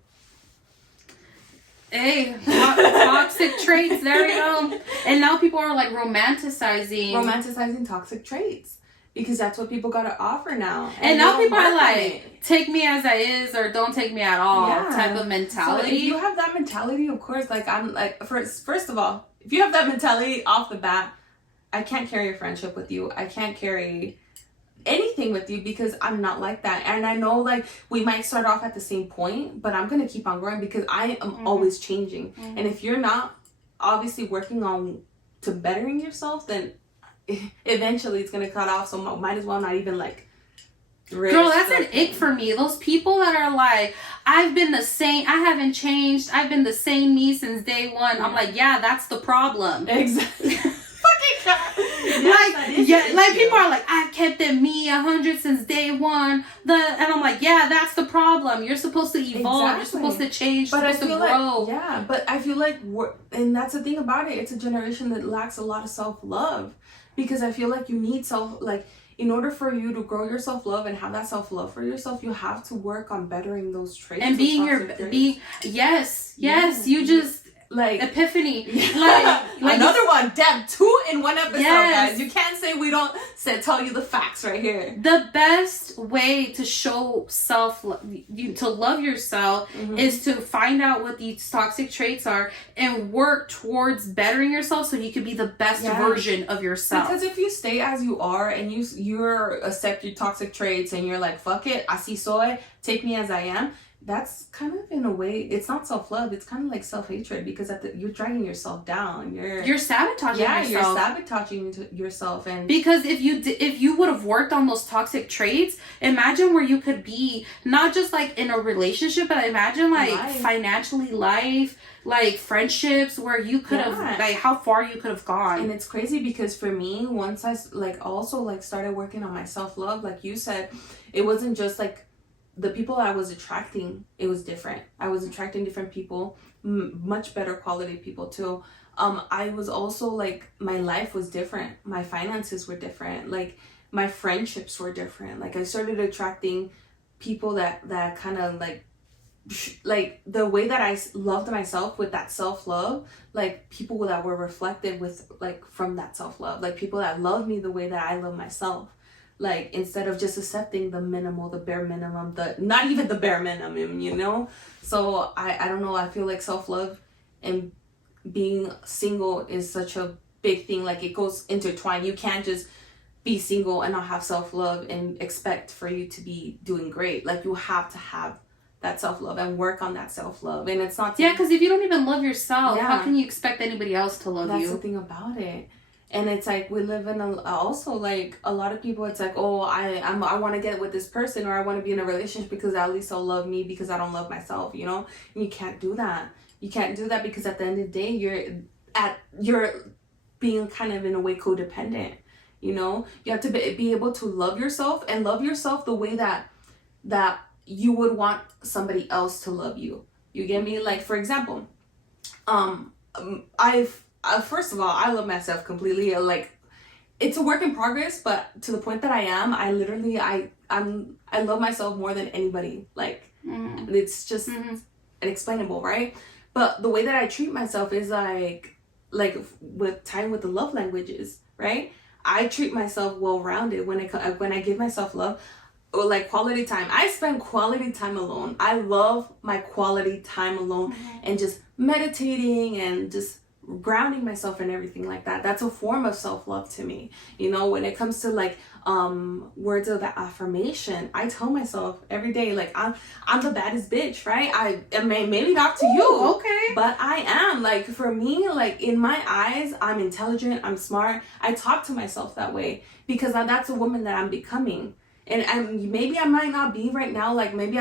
Hey, toxic traits, there we go. And now people are like romanticizing toxic traits, because that's what people got to offer now. And now people are like, take me as I is, or don't take me at all, type of mentality. So if you have that mentality, of course, like, I'm like, first of all, if you have that mentality off the bat, I can't carry a friendship with you. I can't carry anything with you, because I'm not like that. And I know, like, we might start off at the same point, but I'm gonna keep on growing, because I am always changing. And if you're not obviously working on to bettering yourself, then eventually it's gonna cut off. So might as well not even, like, girl, that's an ick for me. Those people that are like, I've been the same, I haven't changed, I've been the same me since day one. I'm like, yeah, that's the problem. Exactly. Like people are like, I've kept it me 100 since day one. And I'm like, yeah, that's the problem. You're supposed to evolve. Exactly. You're supposed to change. You're supposed to grow. Like, but I feel like and that's the thing about it. It's a generation that lacks a lot of self-love, because I feel like you need in order for you to grow your self-love and have that self-love for yourself, you have to work on bettering those traits and yes, you just. Like epiphany, like another one. Damn, 2 in one episode, guys. You can't say we don't tell you the facts right here. The best way to show to love yourself is to find out what these toxic traits are and work towards bettering yourself, so you can be the best version of yourself. Because if you stay as you are and you're accept your toxic traits and you're like, fuck it, así soy, take me as I am. That's kind of, in a way, it's not self-love. It's kind of like self-hatred, because you're dragging yourself down. You're sabotaging yourself. Yeah, you're sabotaging yourself. And because if you would have worked on those toxic traits, imagine where you could be, not just like in a relationship, but imagine like financially, like friendships, where you could have, like, how far you could have gone. And it's crazy, because for me, once I also started working on my self-love, like you said, it wasn't just like the people I was attracting, it was different. I was attracting different people, much better quality people too. I was also like, my life was different. My finances were different. Like my friendships were different. Like I started attracting people that kind of like the way that I loved myself with that self-love, like people that were reflected with like from that self-love, like people that love me the way that I love myself. Like instead of just accepting the minimal, the bare minimum, not even the bare minimum, you know? So I don't know, I feel like self-love and being single is such a big thing. Like it goes intertwined. You can't just be single and not have self-love and expect for you to be doing great. Like you have to have that self-love and work on that self-love. And it's not... Yeah, because if you don't even love yourself, how can you expect anybody else to love you? That's the thing about it. And it's like we live in also like a lot of people, it's like, oh, I want to get with this person, or I want to be in a relationship because at least they'll love me because I don't love myself, you know? And you can't do that. You can't do that because at the end of the day, you're being kind of in a way codependent, you know? You have to be able to love yourself and love yourself the way that you would want somebody else to love you. You get me? Like, for example, first of all, I love myself completely. Like, it's a work in progress, but to the point that I am, I love myself more than anybody. Like, it's just inexplainable, right? But the way that I treat myself is like with time with the love languages, right? I treat myself well-rounded when I give myself love, or like quality time. I spend quality time alone. I love my quality time alone and just meditating and just grounding myself and everything like that. That's a form of self-love to me. You know, when it comes to like words of affirmation, I tell myself every day, like I'm the baddest bitch, right? I mean, maybe not to you, okay, but I am. Like for me, like in my eyes, I'm intelligent, I'm smart. I talk to myself that way because that's a woman that I'm becoming. And maybe I might not be right now. Like maybe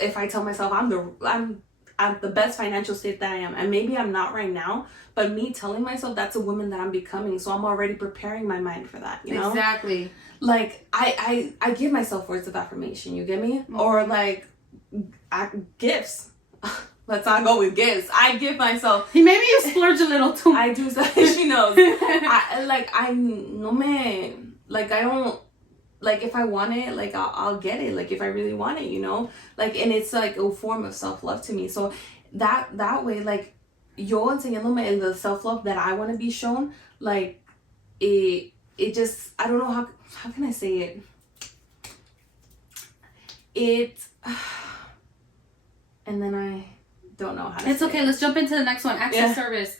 if I tell myself I'm the best financial state that I am, and maybe I'm not right now, but me telling myself that's a woman that I'm becoming, so I'm already preparing my mind for that, you know? Exactly. Like I give myself words of affirmation, you get me? Or like gifts. Let's not go with gifts. I give myself... Maybe you splurge a little too. I do, she knows. I don't... Like, if I want it, like, I'll get it. Like, if I really want it, you know? Like, and it's, like, a form of self-love to me. So, that way, like, yo enseñándome in the self-love that I want to be shown, like, it just, I don't know how can I say it? And then I don't know how to It's say okay. it. Let's jump into the next one. Access service.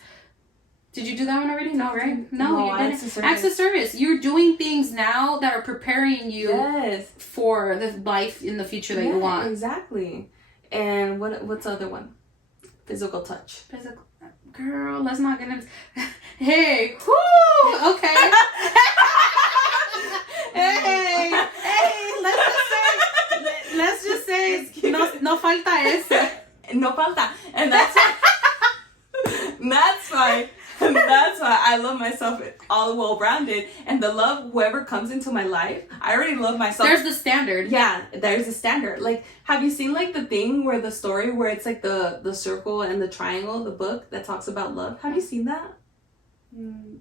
Did you do that one already? No, right? No, you didn't. Access service. You're doing things now that are preparing you for the life in the future that you want. Exactly. And what's the other one? Physical touch. Physical. Girl, let's not get into... Hey. Whoo! Okay. hey. Let's just say no falta eso. No falta. And that's why I love myself all well-rounded, and the love, whoever comes into my life, I already love myself. There's the standard. Yeah, there's a standard. Like, have you seen like the thing where the story where it's like the circle and the triangle, the book that talks about love? Have you seen that?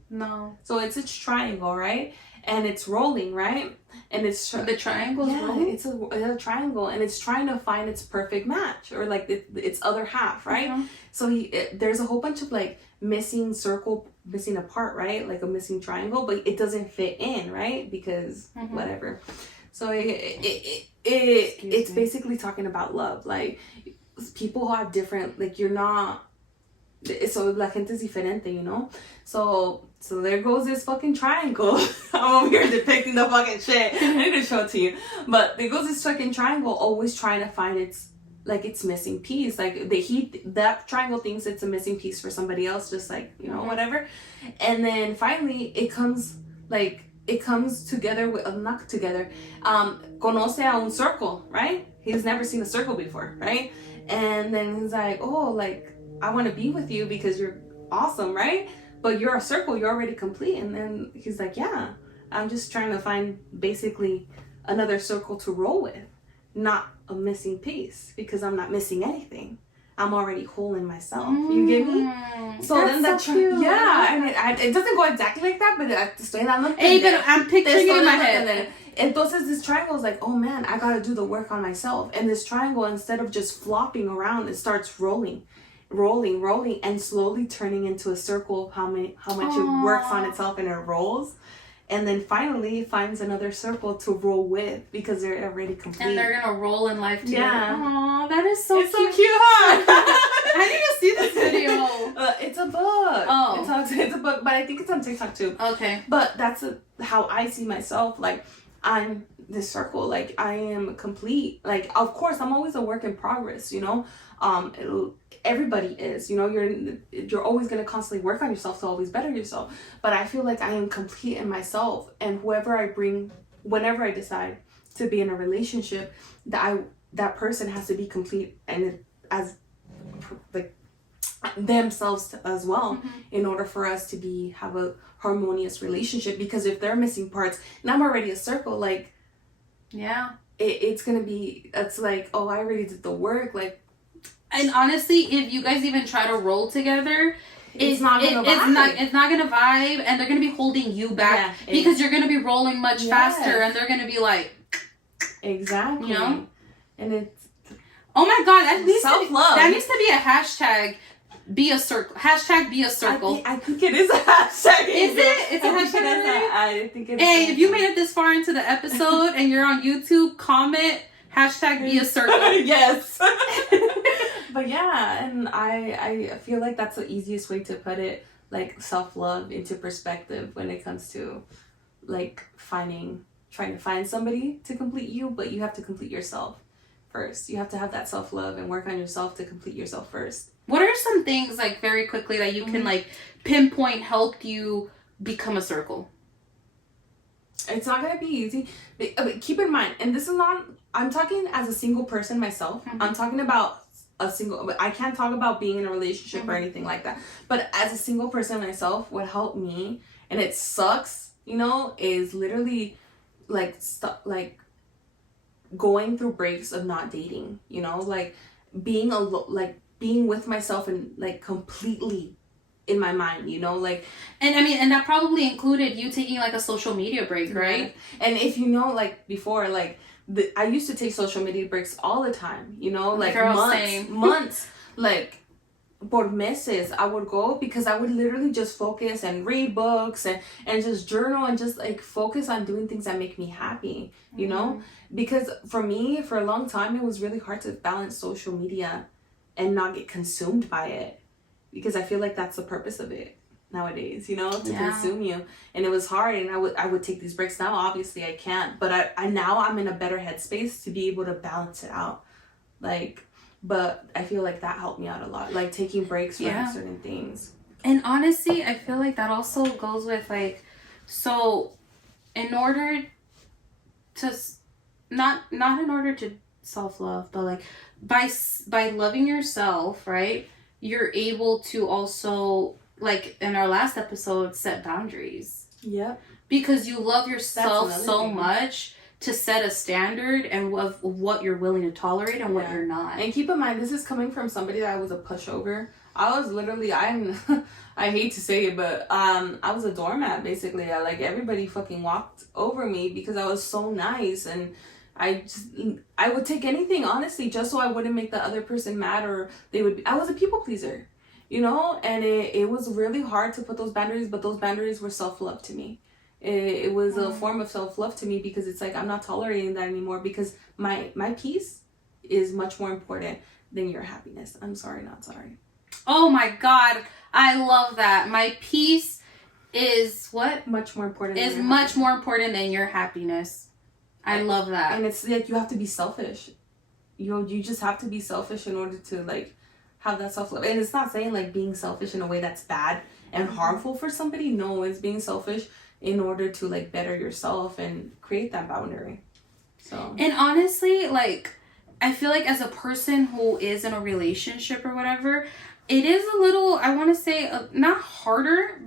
No. So it's a triangle, right? And it's rolling, right? And it's the triangle. Rolling? It's a triangle, and it's trying to find its perfect match, or like its other half, right? So there's a whole bunch of like missing a part, right? Like a missing triangle, but it doesn't fit in, right? Because whatever. So it's basically talking about love. Like people who have different, like you're not. So la gente es diferente, you know? So there goes this fucking triangle. I'm over here depicting the fucking shit. I need to show it to you. But there goes this fucking triangle always trying to find its missing piece. Like that triangle thinks it's a missing piece for somebody else, just like, you know, whatever. And then finally it comes together with, not together, conoce a un circle, right? He's never seen a circle before, right? And then he's like, oh, like, I want to be with you because you're awesome, right? But you're a circle, you're already complete. And then he's like, yeah, I'm just trying to find basically another circle to roll with. not a missing piece because I'm not missing anything. I'm already whole in myself. You get me? So then that cute. Yeah, and it doesn't go exactly like that, but estoy dando. Hey, but I'm picturing it in my head. Entonces this triangle is like, oh man, I gotta do the work on myself. And this triangle, instead of just flopping around, it starts rolling, and slowly turning into a circle of how much it works on itself, and it rolls. And then finally it finds another circle to roll with because they're already complete. And they're gonna roll in life together. Yeah. Aww, that is so it's cute. It's so cute, huh? I need to see this video. It's a book. Oh. It's a book, but I think it's on TikTok too. Okay. But that's how I see myself. Like, I'm this circle. Like, I am complete. Like, of course, I'm always a work in progress, you know? Everybody is, you know, you're always going to constantly work on yourself to always better yourself. But I feel like I am complete in myself, and whenever I decide to be in a relationship, that person has to be complete and as like themselves as well, in order for us to have a harmonious relationship. Because if they're missing parts and I'm already a circle, like, yeah, it's like, oh, I already did the work, like. And honestly, if you guys even try to roll together, it's not gonna vibe, and they're gonna be holding you back because you're gonna be rolling much faster, and they're gonna be like, exactly, you know. And it's, oh my god, that needs self-love. That needs to be a hashtag. Be a circle. Hashtag be a circle. I think it is a hashtag. Is it? It's a hashtag. I think it is. Hey, if you made it this far into the episode and you're on YouTube, comment hashtag be a circle. Yes. But yeah, and I feel like that's the easiest way to put it, like self-love into perspective when it comes to like trying to find somebody to complete you, but you have to complete yourself first. You have to have that self-love and work on yourself to complete yourself first. What are some things, like, very quickly that you can like pinpoint helped you become a circle? It's not going to be easy. But keep in mind, and this is not, I'm talking as a single person myself. I'm talking about I can't talk about being in a relationship or anything like that. But as a single person myself, what helped me, and it sucks, you know, is literally like going through breaks of not dating, you know, like being with myself and like completely in my mind, you know, like. And I mean, and that probably included you taking like a social media break, right? Yeah. And if you know, like before, like I used to take social media breaks all the time, you know, like months, like por meses I would go, because I would literally just focus and read books and just journal and just like focus on doing things that make me happy, you know, because for me, for a long time, it was really hard to balance social media and not get consumed by it, because I feel like that's the purpose of it nowadays, you know, to consume you. And it was hard, and I would take these breaks. Now obviously I can't, but I'm in a better headspace to be able to balance it out, like. But I feel like that helped me out a lot, like taking breaks from certain things. And honestly, I feel like that also goes with like, so in order to not in order to self-love, but like by loving yourself, right, you're able to also, like in our last episode, set boundaries. Yep. Because you love yourself so much to set a standard and of what you're willing to tolerate and what you're not. And keep in mind, this is coming from somebody that was a pushover. I was literally, I hate to say it, but I was a doormat, basically. Like, everybody fucking walked over me because I was so nice, and I would take anything, honestly, just so I wouldn't make the other person mad, or I was a people pleaser, you know? And it was really hard to put those boundaries, but those boundaries were self-love to me. It was a form of self-love to me, because it's like, I'm not tolerating that anymore, because my peace is much more important than your happiness. I'm sorry, not sorry. Oh my God. I love that. My peace is what? Much more important. Is much more important than your happiness. I love that. And it's like, you have to be selfish. You just have to be selfish in order to like have that self-love. And it's not saying like being selfish in a way that's bad and harmful for somebody. No, it's being selfish in order to like better yourself and create that boundary. So. And honestly, like, I feel like as a person who is in a relationship or whatever, it is a little, I want to say, not harder,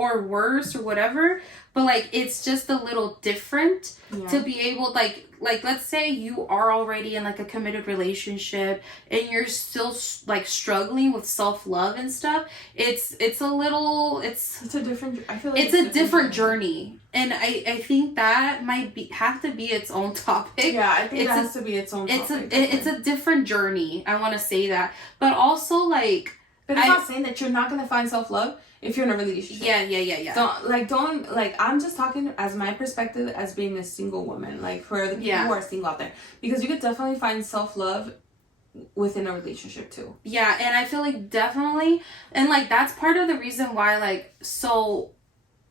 or worse or whatever, but like it's just a little different to be able like let's say you are already in like a committed relationship and you're still like struggling with self-love and stuff. It's a different, I feel like it's a different journey. And I think that might have to be its own topic. Yeah, I think it has to be its own topic. It's a different journey. I want to say that. But also like, but it's not saying that you're not going to find self-love if you're in a relationship. Yeah. Don't I'm just talking as my perspective as being a single woman, like for the people who are single out there, because you could definitely find self-love within a relationship too. Yeah, and I feel like definitely, and like that's part of the reason why, like, so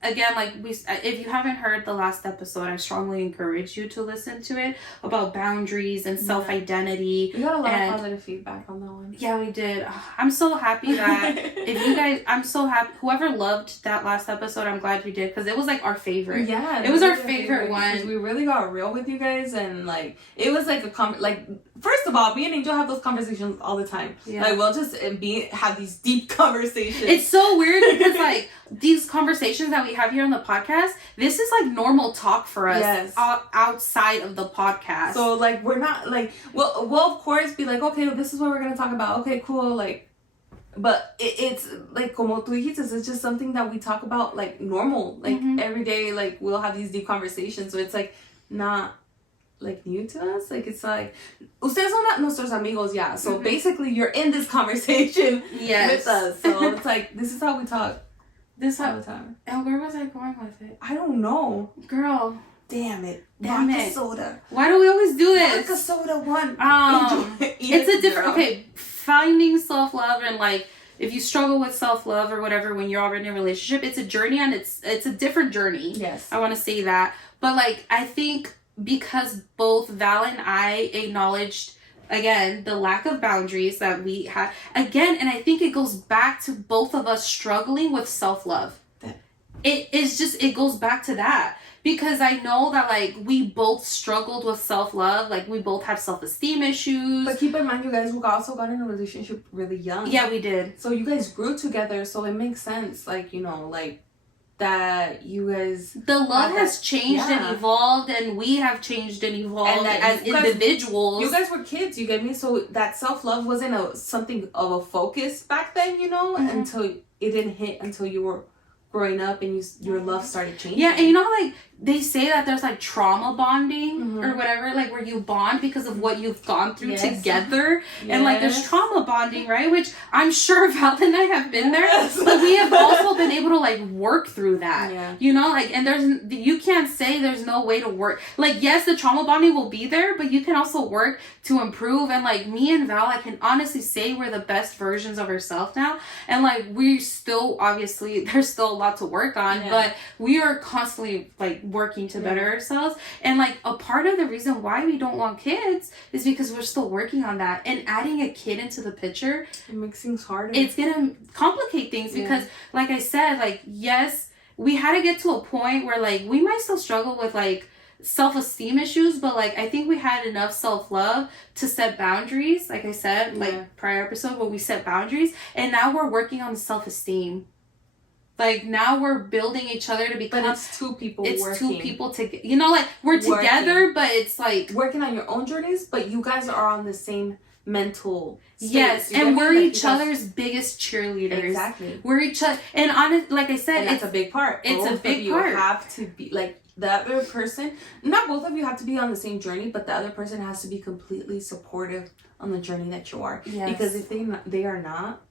again, like if you haven't heard the last episode, I strongly encourage you to listen to it about boundaries and self-identity. We got a lot of positive feedback on that one. Yeah, we did. I'm so happy that I'm so happy. Whoever loved that last episode, I'm glad you did, because it was like our favorite. Yeah, it was our favorite one. We really got real with you guys, and like it was like first of all, me and Angel have those conversations all the time. Yeah. Like we'll just have these deep conversations. It's so weird because like these conversations that we have here on the podcast, this is like normal talk for us outside of the podcast. So like we're not like we'll of course be like, okay, this is what we're gonna talk about. Okay, cool, like, but it's like como tú dijiste, it's just something that we talk about like normal, like every day. Like we'll have these deep conversations, so it's like not like new to us. Like it's like ustedes son nuestros amigos, yeah. So basically you're in this conversation with us. So it's like this is how we talk. This all the time. And where was I going with it? I don't know. Girl. Damn it. Vodka soda. Why do we always do this? Vodka soda one. It's a different, okay, finding self-love, and like if you struggle with self-love or whatever when you're already in a relationship, it's a journey, and it's a different journey. Yes. I want to say that. But like I think because both Val and I acknowledged, again, the lack of boundaries that we had. Again, and I think it goes back to both of us struggling with self-love. It goes back to that. Because I know that, like, we both struggled with self-love. Like, we both have self-esteem issues. But keep in mind, you guys also got in a relationship really young. Yeah, we did. So you guys grew together, so it makes sense. Like, you know, like, that you guys... The love has changed and evolved, and we have changed and evolved as individuals. You guys were kids, you get me? So that self-love wasn't something of a focus back then, you know? Until it didn't hit until you were growing up and your love started changing. Yeah, and you know how, like, they say that there's, like, trauma bonding or whatever, like, where you bond because of what you've gone through together. And, like, there's trauma bonding, right? Which I'm sure Val and I have been there. But we have also been able to, like, work through that. Yeah. You know, like, and you can't say there's no way to work. Like, yes, the trauma bonding will be there, but you can also work to improve. And, like, me and Val, I can honestly say we're the best versions of ourselves now. And, like, we still, obviously, there's still a lot to work on, but we are constantly, like, working to better ourselves. And like a part of the reason why we don't want kids is because we're still working on that, and adding a kid into the picture, it makes things harder. It's gonna complicate things because like I said, like, yes, we had to get to a point where like we might still struggle with like self-esteem issues, but like I think we had enough self-love to set boundaries, like I said, like prior episode, where we set boundaries, and now we're working on self-esteem. Like, now we're building each other to become... But it's two people working. It's two people to... You know, like, we're together, but it's like... Working on your own journeys, but you guys are on the same mental state. Yes, and we're each other's biggest cheerleaders. Exactly. We're each other... And honest, like I said... And that's a big part. It's a big part. You have to be... Like, the other person... Not both of you have to be on the same journey, but the other person has to be completely supportive on the journey that you are. Yes. Because if they are not...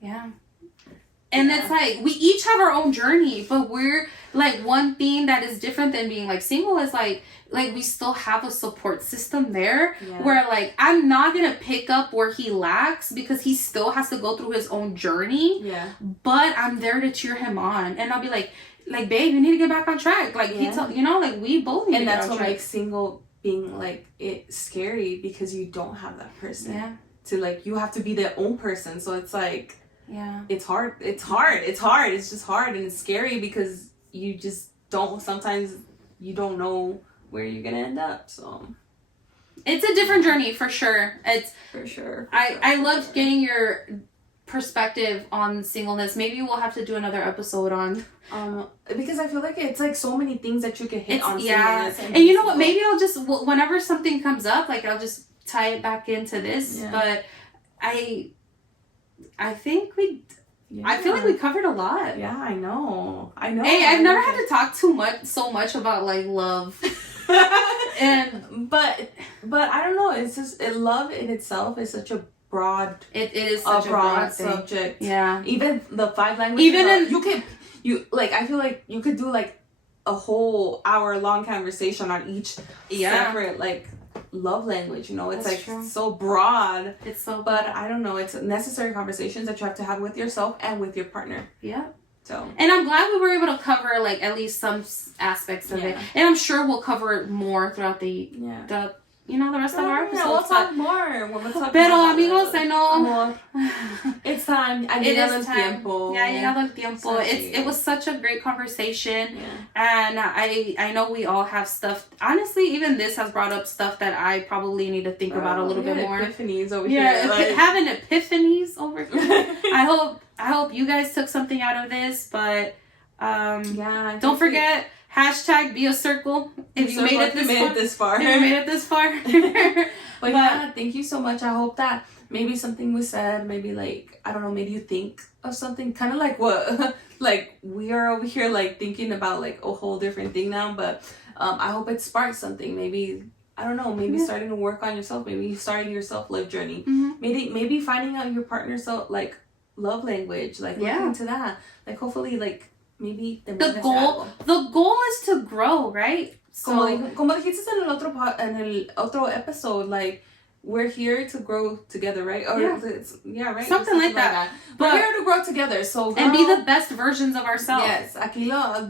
Yeah. And it's like, we each have our own journey, but we're, like, one thing that is different than being, like, single is, like we still have a support system there where, like, I'm not going to pick up where he lacks because he still has to go through his own journey. Yeah. But I'm there to cheer him on. And I'll be like, babe, you need to get back on track. Like, you know, like, we both need to get on track. And that's what makes single being, like, it scary because you don't have that person. Yeah. To, like, you have to be their own person. So it's, like... Yeah. It's hard. It's just hard, and it's scary because you just don't, sometimes you don't know where you're going to end up. So it's a different journey for sure. It's for sure. I loved getting your perspective on singleness. Maybe we'll have to do another episode on because I feel like it's like so many things that you can hit on singleness. And you know what, maybe I'll just whenever something comes up, like I'll just tie it back into this. But I think I feel like we covered a lot. Yeah, I know. Hey, I've never had to talk so much about like love. but I don't know, it's just love in itself is such a broad, it is such a broad subject. Yeah, even the 5 languages, I feel like you could do like a whole hour-long conversation on each separate like love language, you know. It's like true. So broad. It's so broad. But I don't know, it's necessary conversations that you have to have with yourself and with your partner. Yeah. So, and I'm glad we were able to cover like at least some aspects of it, and I'm sure we'll cover it more throughout the rest of our episodes. We'll talk more. Pero amigos, I know it's time. It is time. Tiempo. Yeah, llegado el tiempo. It was such a great conversation, and I know we all have stuff. Honestly, even this has brought up stuff that I probably need to think about a little bit more. Epiphanies over here. Having epiphanies over here. I hope you guys took something out of this, but don't forget. # be a circle if you made it this far. If you made it this far. But yeah, thank you so much. I hope that maybe something was said, maybe like, I don't know, maybe you think of something kind of like what, like we are over here like thinking about like a whole different thing now. But I hope it sparks something. Maybe, I don't know, maybe starting to work on yourself. Maybe starting your self-love journey. Maybe finding out your partner's like love language, like looking into that. Like hopefully like maybe the goal is to grow, right? So, como dijiste en el otro episode, like we're here to grow together, right? Or right. Something like that. We're here to grow together, so and be the best versions of ourselves. Yes, aquí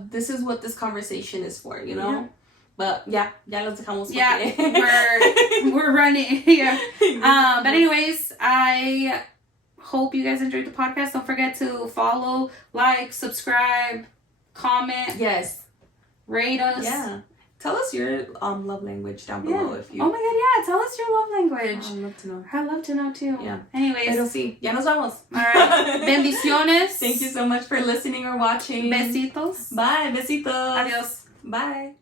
this is what this conversation is for, you know. Yeah. But ya los dejamos. Yeah, we're running. Yeah. But anyways, I hope you guys enjoyed the podcast. Don't forget to follow, like, subscribe, comment. Yes. Rate us. Yeah. Tell us your love language down below if you. Oh my god, yeah. Tell us your love language. I'd love to know. I'd love to know too. Yeah. Anyways. Pero sí, ya nos vamos. Alright. Bendiciones. Thank you so much for listening or watching. Besitos. Bye. Besitos. Adios. Bye.